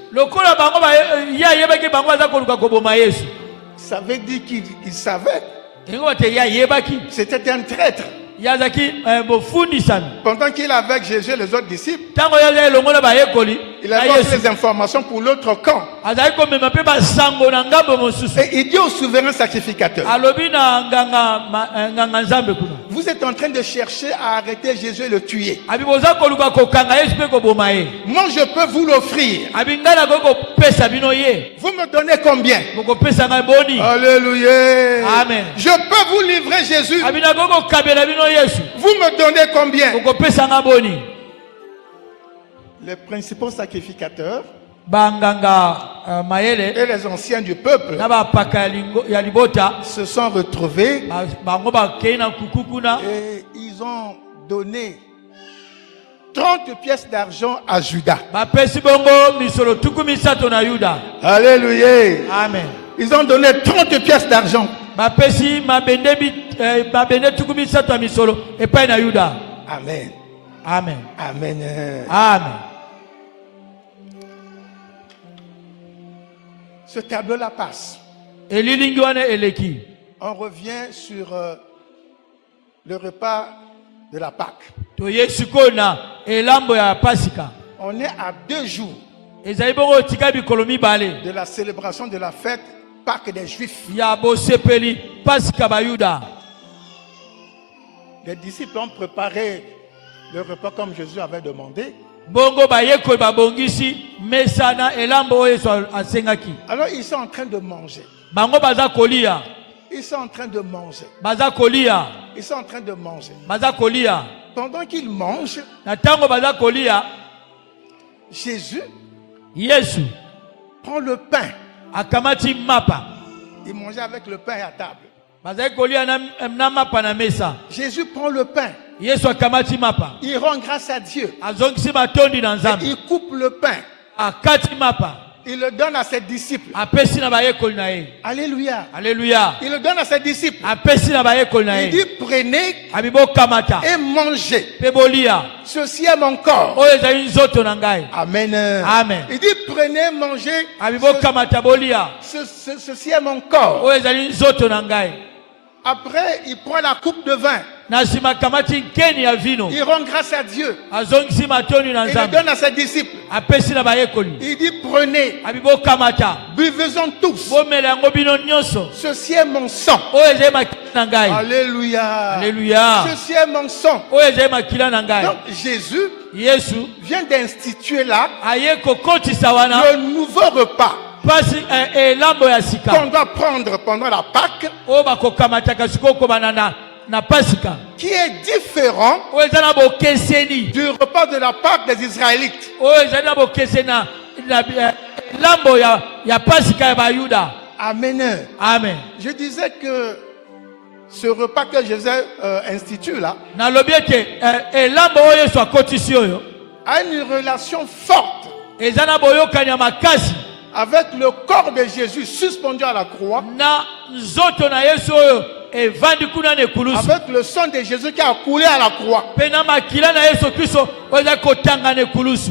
Ça veut dire qu'il savait. C'était un traître. Pendant qu'il est avec Jésus et les autres disciples, il a donné les informations pour l'autre camp. Et il dit au souverain sacrificateur, vous êtes en train de chercher à arrêter Jésus et le tuer. Moi je peux vous l'offrir. Vous me donnez combien? Alléluia. Amen. Je peux vous livrer Jésus. Vous me donnez combien? Les principaux sacrificateurs et les anciens du peuple se sont retrouvés et ils ont donné 30 pièces d'argent à Judas. Alléluia. Amen. Ils ont donné 30 pièces d'argent. Amen. Amen. Amen. Amen. Amen. Ce tableau-là passe. On revient sur le repas de la Pâque. On est à 2 jours ezali bongo tika bikolo mibale de la célébration de la fête Pâques des Juifs. ya bosepeli pasika bayuda. Les disciples ont préparé le repas comme Jésus avait demandé. Bongo bayekoli babongisi mesa na elambo oyo Yesu asengaki. Alors ils sont en train de manger. Bango baza kolia. Ils sont en train de manger. Baza kolia. Ils sont en train de manger. Baza kolia. Pendant qu'ils mangent, Na tango baza kolia, Jésus Yesu prend le pain. akamati mapa. Il mangeait avec le pain à table. Baza kolia na mapa na mesa. Jésus prend le pain. Yesu akamati mapa. Il rend grâce à Dieu. Azongisi matondi na Et nzambe. il coupe le pain. Akati mapa. Il le donne à ses disciples. Apesi na bayekoli na ye. Alléluia. Alléluia. Il le donne à ses disciples. Apesi na bayekoli na Il ye. dit prenez Abibo kamata. et mangez. Pe bolia. Ceci est mon corps. Oyo ezali nzoto na ngai. Amen. Amen. Il dit prenez, mangez. Abibo kamata bolia. Ceci est mon corps. Oyo ezali nzoto na ngai. Après, il prend la coupe de vin. Na sima kamati nkeni ya vino. Il rend grâce à Dieu. Azongisi matondi na Il le nzambe. donne à ses disciples. Apesi na bayekoli. Il dit prenez, Abibo kamata. buvez-en tous. Bomela yango bino nyonso. Ceci est mon sang. Oyo ezali makila na ngai. Alléluia. Alléluia. Ceci est mon sang. Oyo ezali makila na ngai. Donc Jésus Yesu vient d'instituer là aye kokotisa wana le nouveau repas pasi elambo ya sika. qu'on doit prendre pendant la Pâque, Oyo bakokamataka sikoyo kobana na pasika. qui est différent Oyo eza na bokeseni. du repas de la Pâque des Israélites. Oyo ezali na bokeseni na elambo ya pasika ya bayuda. Amen. Amen. Je disais que ce repas que Jésus institue là Nalobi ete elambo oyo Yesu akotisi oyo a une relation forte eza na boyokani ya makasi avec le corps de Jésus suspendu à la croix, na nzoto na Yesu oyo evandi kuna na ekulusu. avec le sang de Jésus qui a coulé à la croix. Mpe na makila na Yesu Kristo oyo ezali kotanga na ekulusu.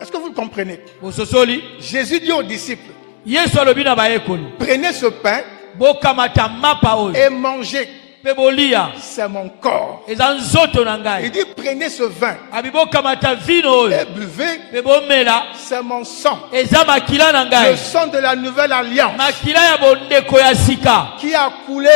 Est-ce que vous le comprenez? Bososoli Jésus dit aux disciples, Yesu alobi na bayekoli prenez ce pain bokamata mapa oyo et mangez. mpe bolia C'est mon corps. eza nzoto na Il ngai. dit prenez ce vin Abi bokamata vino oyo et buvez. mpe bomela C'est mon sang. eza makila na Le ngai. sang de la nouvelle alliance Makila ya bondeko ya sika qui a coulé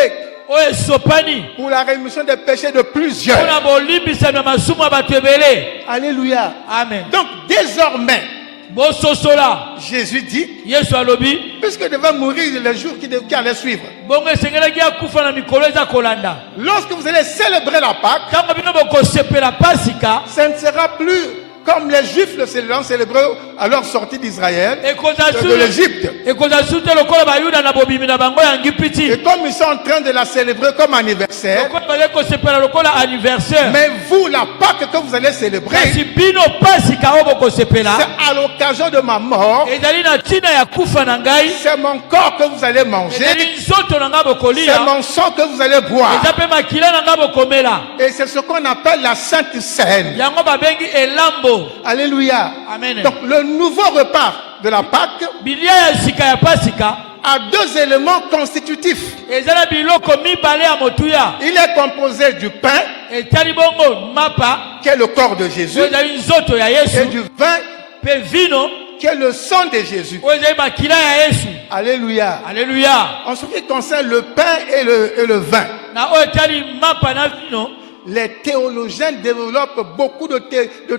oyo esopani pour la rémission des péchés de plusieurs. mpona bolimbisami ya masumu ya bato ebele. Alléluia. Amen. Donc désormais, Bososola Jésus dit, Yesu alobi puisque devait mourir les jours qui allaient suivre, bongo esengelaki akufa na mikolo eza kolanda. lorsque vous allez célébrer la Pâque, Ntango bino bokosepela pasika ça ne sera plus comme les Juifs le célébraient à leur sortie d'Israël, de l'Égypte. ekozala su te lokola bayuda na bobimi na bango ya ngipiti. Et comme ils sont en train de la célébrer comme anniversaire, Lokola bazali kosepela lokola anniversaire. mais vous, la Pâque que vous allez célébrer, Kasi bino pasika oyo bokosepela c'est à l'occasion de ma mort, ezali na ntina ya kufa na ngai. c'est mon corps que vous allez manger, Ezali nzoto na ngai c'est bokolia. mon sang que vous allez boire. Eza mpe makila na ngai bokomela. Et c'est ce qu'on appelle la Sainte Seine. Yango babengi elambo. Alléluia. Amen. Donc le nouveau repas de la Pâque Bilia ya sika ya pasika a 2 éléments constitutifs. eza na biloko mibale ya motuya. Il est composé du pain, Etali bongo mapa qui est le corps de Jésus, oyo ezali nzoto ya et Yesu du vin, mpe vino qui est le sang de Jésus. oyo ezali makila ya Yesu. Alléluia. Alleluya. En ce qui concerne le pain et le vin, Na oyo etali mapa na vino les théologiens développent beaucoup de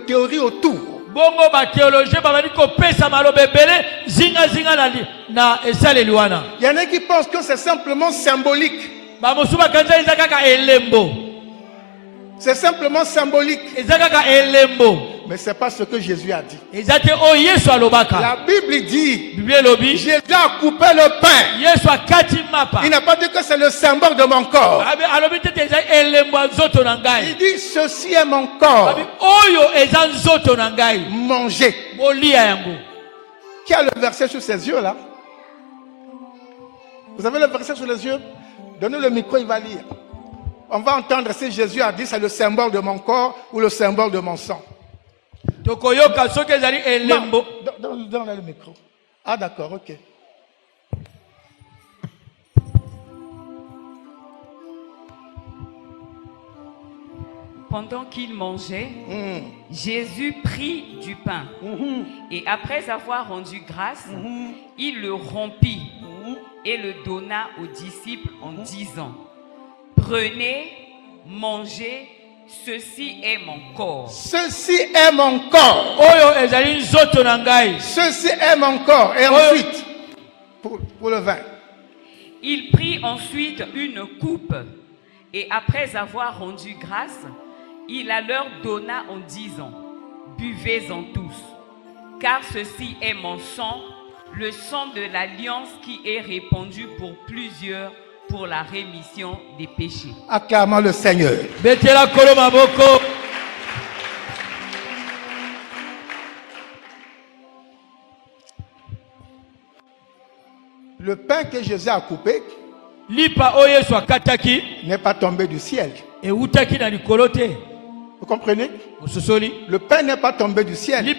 théories autour. bongo batheologien babali kopesa maloba ebele zingazinga na esaleli wana. Il y en a qui pensent que c'est simplement symbolique. Bamosusu bakanisa eza kaka elembo. C'est simplement symbolique. Eza kaka elembo. Mais ce n'est pas ce que Jésus a dit. Eza te oyo Yesu alobaka. La Bible dit, Biblia elobi Jésus a coupé le pain. Yesu akati mapa. Il n'a pas dit que c'est le symbole de mon corps. Alobi te eza elembo ya nzoto na ngai. Il dit, ceci est mon corps. Abi oyo eza nzoto na ngai. Mangez. Bolia yango. Qui a le verset sur ses yeux là? Vous avez le verset sur les yeux? Donnez le micro, il va lire. On va entendre si Jésus a dit c'est le symbole de mon corps ou le symbole de mon sang. Tokoyoka soki ezali elembo. Donne le micro. Ah d'accord, ok. Pendant qu'il mangeait, Jésus prit du pain et après avoir rendu grâce, il le rompit et le donna aux disciples en disant: Prenez, mangez, ceci est mon corps. Ceci est mon corps. Ceci est mon corps. Et ensuite, pour le vin. Il prit ensuite une coupe et après avoir rendu grâce, il la leur donna en disant: Buvez-en tous, car ceci est mon sang, le sang de l'alliance qui est répandu pour plusieurs pour la rémission des péchés. Acclamons le Seigneur. Le pain que Jésus a coupé n'est pas tombé du ciel. Vous comprenez? Le pain n'est pas tombé du ciel. Le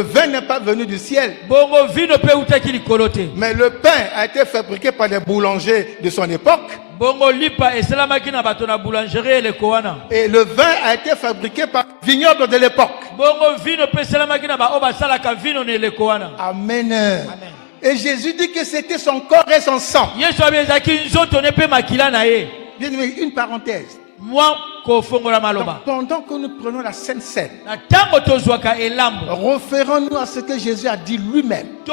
vin n'est pas venu du ciel. Mais le pain a été fabriqué par des boulangers de son époque. Et le vin a été fabriqué par les vignobles de l'époque. Amen. Et Jésus dit que c'était son corps et son sang. Bien, une parenthèse. Donc, pendant que nous prenons la Sainte Seine, référons-nous à ce que Jésus a dit lui-même. Il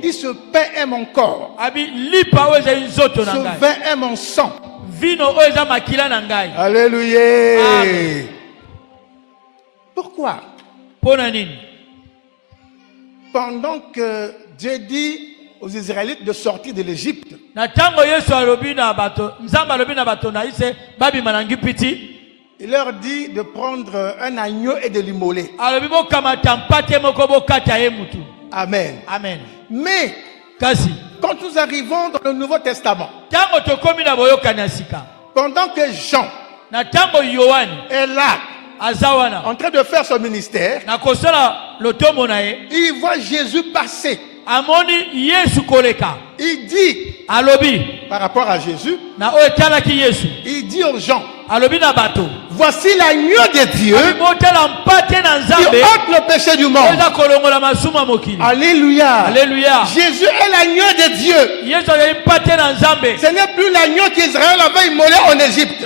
dit: ce pain est mon corps, ce vin est mon sang. Alléluia. Amen. Pourquoi? Pendant que Dieu dit aux Israélites de sortir de l'Égypte, il leur dit de prendre un agneau et de l'immoler. Amen. Amen. Mais quand nous arrivons dans le Nouveau Testament, pendant que Jean est là en train de faire son ministère, il voit Jésus passer. Il dit par rapport à Jésus, il dit aux gens: voici l'agneau de Dieu qui ôte le péché du monde. Alléluia. Alléluia. Jésus est l'agneau de Dieu. Ce n'est plus l'agneau qu'Israël avait immolé en Égypte.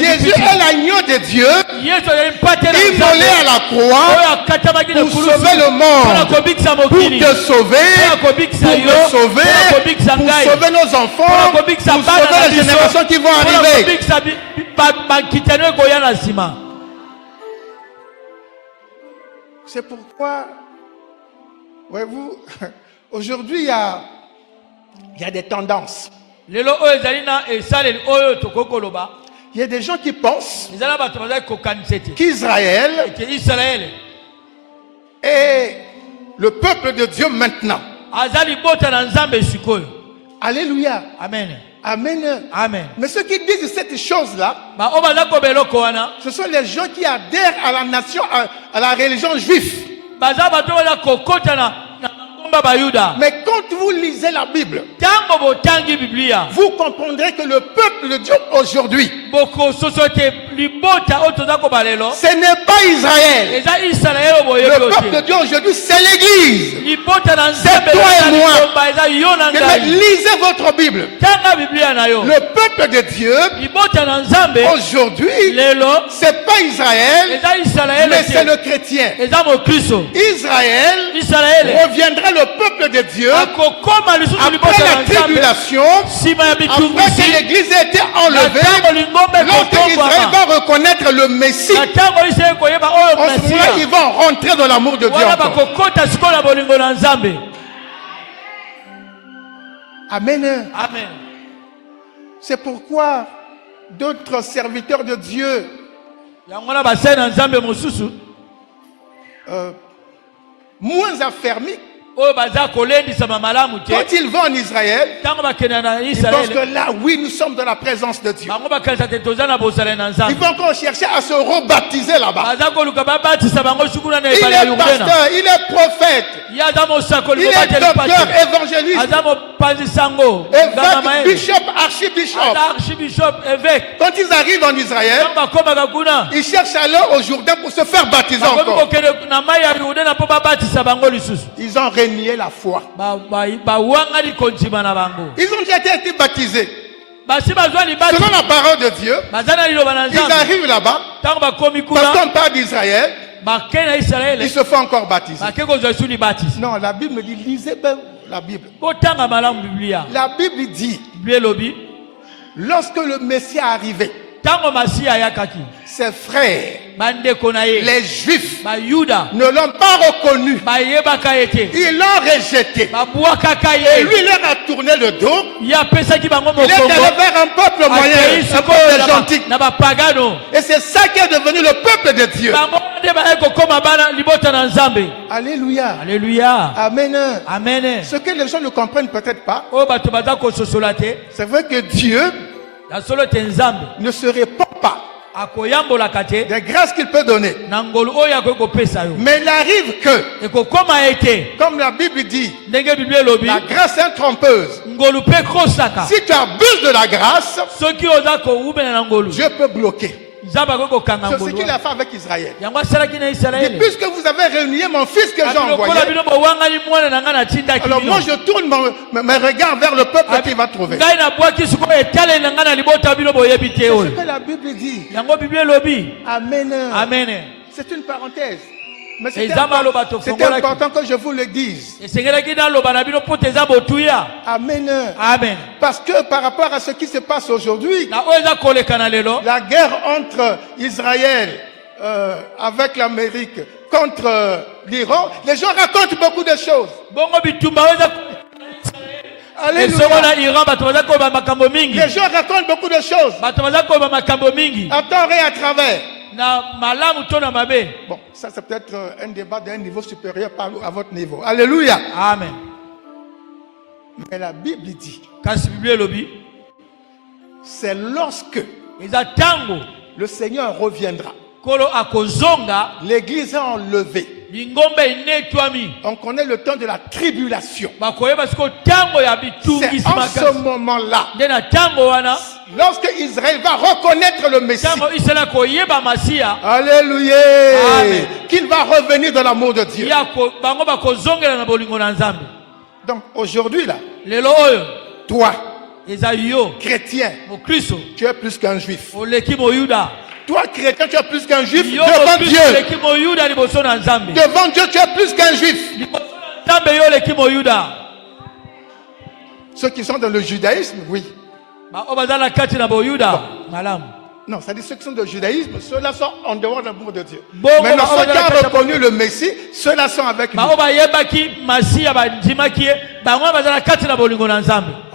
Jésus est l'agneau de Dieu immolé à la croix pour sauver le monde, pour te sauver, pour me sauver, pour sauver nos enfants, pour sauver les générations qui vont arriver. C'est pourquoi, voyez-vous, aujourd'hui il y a des tendances. Il y a des gens qui pensent qu'Israël est le peuple de Dieu maintenant. Alléluia. Amen. Amen. Amen. Mais ceux qui disent cette chose-là, ce sont les gens qui adhèrent à la nation, à la religion juive. Mais quand vous lisez la Bible, vous comprendrez que le peuple de Dieu aujourd'hui, ce n'est pas Israël. Le peuple de Dieu aujourd'hui, c'est l'Église. C'est toi et moi. Mais lisez votre Bible. Le peuple de Dieu aujourd'hui, c'est pas Israël, mais c'est le chrétien. Israël reviendra le peuple de Dieu après la tribulation, après que l'Église a été enlevée, lorsque Israël va reconnaître le Messie, en ce moment-là, ils vont rentrer dans l'amour de Dieu encore. Amen. Amen. C'est pourquoi d'autres serviteurs de Dieu moins affermis Quand ils vont en Israël, ils pensent que là, oui, nous sommes dans la présence de Dieu. Ils vont encore chercher à se rebaptiser là-bas. Il est pasteur, il est prophète, il est docteur, évangéliste, évêque, bishop, archibishop. Quand ils arrivent en Israël, ils cherchent à aller au Jourdain pour se faire baptiser encore. Ils ont renié la foi. Ils ont déjà été baptisés. Selon la parole de Dieu, ils arrivent là-bas, parce qu'on parle d'Israël, ils se font encore baptiser. Non, la Bible me dit, lisez bien la Bible. La Bible dit, lorsque le Messie est arrivé, ses frères, les Juifs, ne l'ont pas reconnu. Ils l'ont rejeté. Et lui, il leur a tourné le dos. Il est allé vers un peuple moyen, un peuple gentil. Et c'est ça qui est devenu le peuple de Dieu. Alléluia. Alléluia. Amen. Amen. Ce que les gens ne comprennent peut-être pas, c'est vrai que Dieu ne se répand pas des grâces qu'il peut donner. Mais il arrive que, comme la Bible dit, la grâce est trompeuse. Si tu abuses de la grâce, Dieu peut bloquer. C'est ce qu'il a fait avec Israël. Et puisque vous avez réuni mon fils que j'ai envoyé, alors moi je tourne mes regards vers le peuple qui va trouver. C'est ce que la Bible dit. Amen. Amen. C'est une parenthèse. Mais c'est important que je vous le dise. Amen. Amen. Parce que par rapport à ce qui se passe aujourd'hui, la guerre entre Israël avec l'Amérique contre l'Iran, les gens racontent beaucoup de choses. Alléluia. Les gens racontent beaucoup de choses. À tort et à travers. Bon, ça c'est peut-être un débat d'un niveau supérieur à votre niveau. Alléluia. Amen. Mais la Bible dit, c'est lorsque le Seigneur reviendra, l'église est enlevée. On connaît le temps de la tribulation. C'est en ce moment-là, lorsque Israël va reconnaître le Messie, alléluia, qu'il va revenir dans l'amour de Dieu. Donc aujourd'hui là, toi, chrétien, tu es plus qu'un juif. Toi, chrétien, tu es plus qu'un juif devant Dieu. Devant Dieu, tu es plus qu'un juif. Ceux qui sont dans le judaïsme, oui. Non, ça dit ceux qui sont dans le judaïsme, ceux-là sont en dehors de l'amour de Dieu. Maintenant, ceux qui ont reconnu le Messie, ceux-là sont avec lui.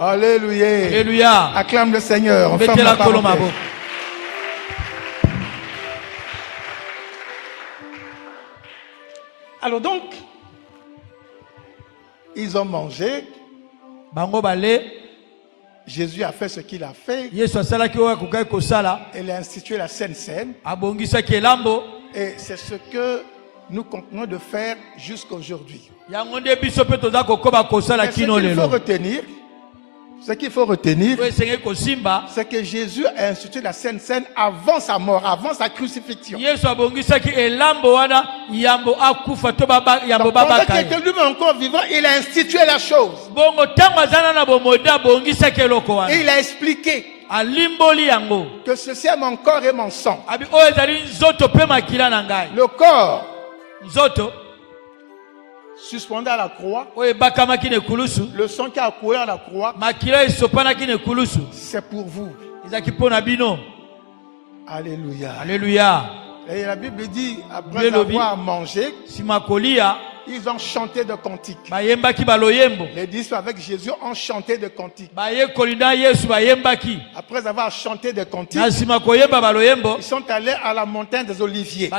Alléluia. Alléluia. Acclame le Seigneur. On ferme la parenthèse. Alors donc, ils ont mangé. Jésus a fait ce qu'il a fait. Il a institué la Sainte Seine. Et c'est ce que nous continuons de faire jusqu'aujourd'hui. Ce qu'il faut retenir, c'est que Jésus a institué la Sainte Seine avant sa mort, avant sa crucifixion. Donc, pendant qu'il était lui-même encore vivant, il a institué la chose. Et il a expliqué que ceci est mon corps et mon sang. Le corps suspendu à la croix, le sang qui a coulé à la croix, c'est pour vous. Alléluia. Alléluia. Et la Bible dit, après avoir mangé, Ils ont chanté de cantiques. Les disciples avec Jésus ont chanté de cantiques. Après avoir chanté de cantiques, ils sont allés à la montagne des Oliviers.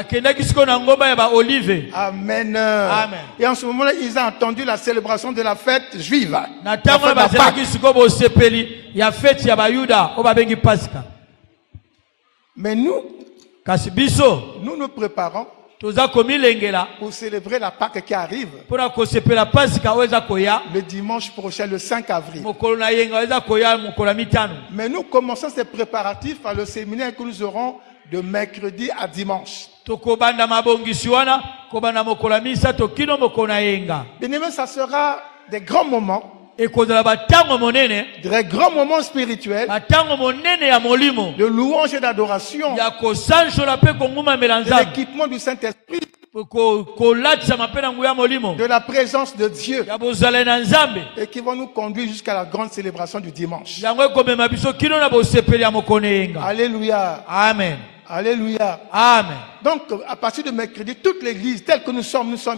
Amen. Et en ce moment-là, ils ont entendu la célébration de la fête juive. La fête de Pâques. Mais nous nous préparons pour célébrer la Pâque qui arrive le dimanche prochain, le 5 avril. Mais nous commençons ces préparatifs à le séminaire que nous aurons de mercredi à dimanche. Bien-aimés, ça sera des grands moments. Des grands moments spirituels de louange et d'adoration, de l'équipement du Saint-Esprit, de la présence de Dieu, et qui vont nous conduire jusqu'à la grande célébration du dimanche. Alléluia. Amen. Alléluia. Amen. Donc, à partir de mercredi, toute l'église, telle que nous sommes ici,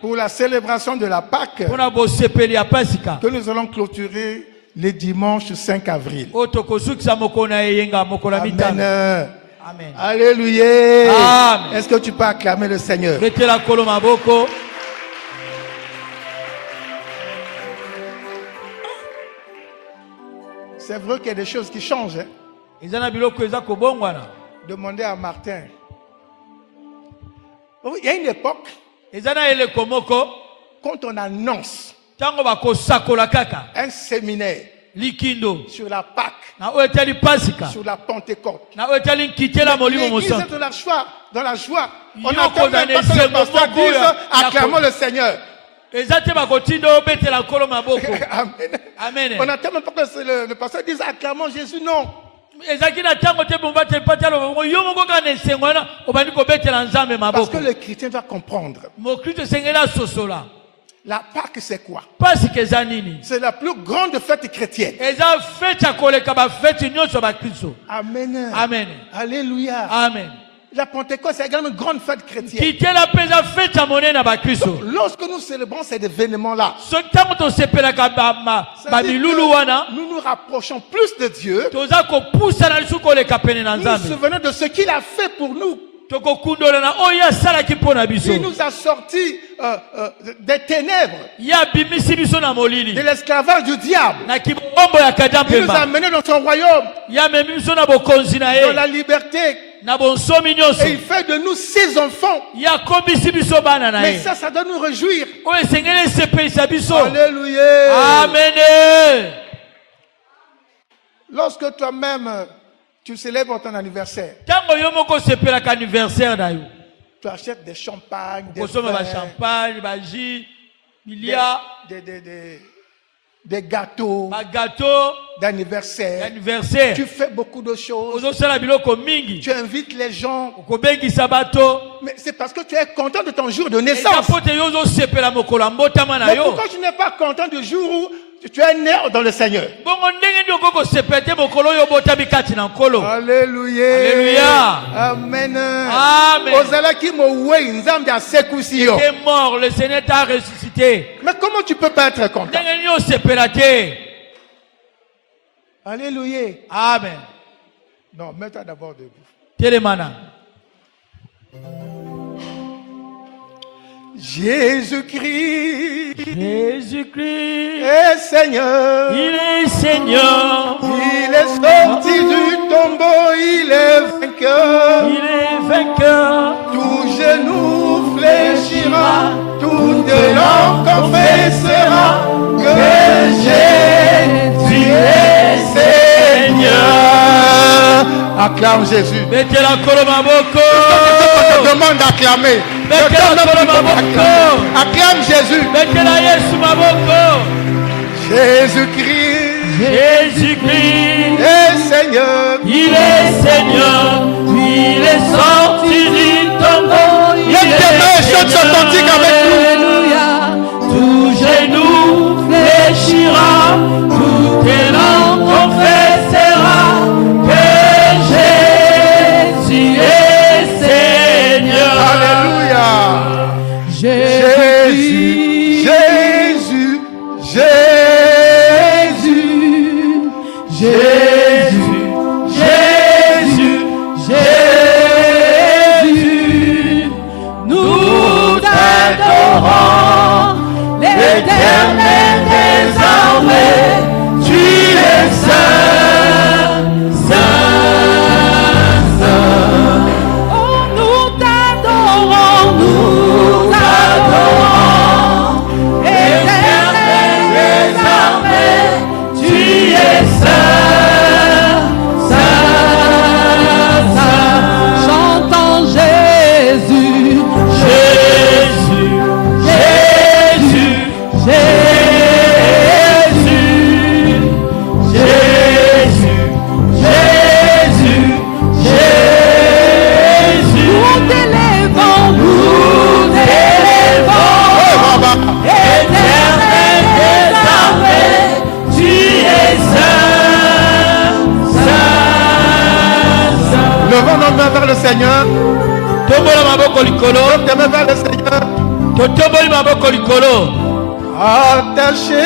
pour la célébration de la Pâque, que nous allons clôturer le dimanche 5 avril. Amen. Amen. Alléluia. Amen. Est-ce que tu peux acclamer le Seigneur? C'est vrai qu'il y a des choses qui changent. Hein? Demandez à Martin. Il y a une époque, quand on annonce un séminaire sur la Pâque, sur la Pentecôte, l'église est dans la joie. On n'attend même pas que le pasteur dise acclamons le Seigneur. Amen. On n'attend même pas que le pasteur dise acclamons Jésus, non. Parce que le chrétien va comprendre. La Pâque, c'est quoi? C'est la plus grande fête chrétienne. Amen. Amen. Alléluia. Amen. La Pentecôte, c'est également une grande fête chrétienne. Lorsque nous célébrons ces événements-là, nous nous rapprochons plus de Dieu. Nous nous souvenons de ce qu'il a fait pour nous. Il nous a sortis des ténèbres, de l'esclavage du diable. Il nous a amenés dans son royaume, dans la liberté. Et il fait de nous ses enfants. Mais ça doit nous réjouir. Alléluia. Amen. Lorsque toi-même tu célèbres ton anniversaire, tu achètes des champagnes, des gâteaux d'anniversaire. Tu fais beaucoup de choses. Tu invites les gens. Mais c'est parce que tu es content de ton jour de naissance. Mais pourquoi tu n'es pas content du jour où tu es né dans le Seigneur? Alléluia. Amen. Amen. Tu es mort, le Seigneur t'a ressuscité. Mais comment tu peux pas être content? Alléluia. Amen. Non, mets-toi d'abord debout. Jésus-Christ est Seigneur. Il est Seigneur. Il est sorti du tombeau, il est vainqueur. Il est vainqueur. Tout genou fléchira, toute langue confessera que Jésus est Seigneur. Acclame Jésus. Mettez la colombe à boko. Je te demande d'acclamer. Acclame Jésus. Mettez la Yesu ma boko. Jésus-Christ est Seigneur. Il est Seigneur. Il est sorti du tombeau. Chante ce cantique avec nous. Tout genou fléchira, toute langue confessera que Jésus est Seigneur. Jésus, Jésus, Jésus, nous t'adorons, l'Éternel des armées, tu es saint, saint, saint. Oh, nous t'adorons, Éternel des armées, tu es saint, saint, saint. Chantons Jésus, Jésus, Jésus, Jésus, Jésus, Jésus, Jésus. Nous t'élèvons, Éternel des armées, tu es saint, saint, saint. Levons nos mains vers le Seigneur. Tombola maboko likolo, Lève tes mains vers le Seigneur. totomboli maboko likolo. Attaché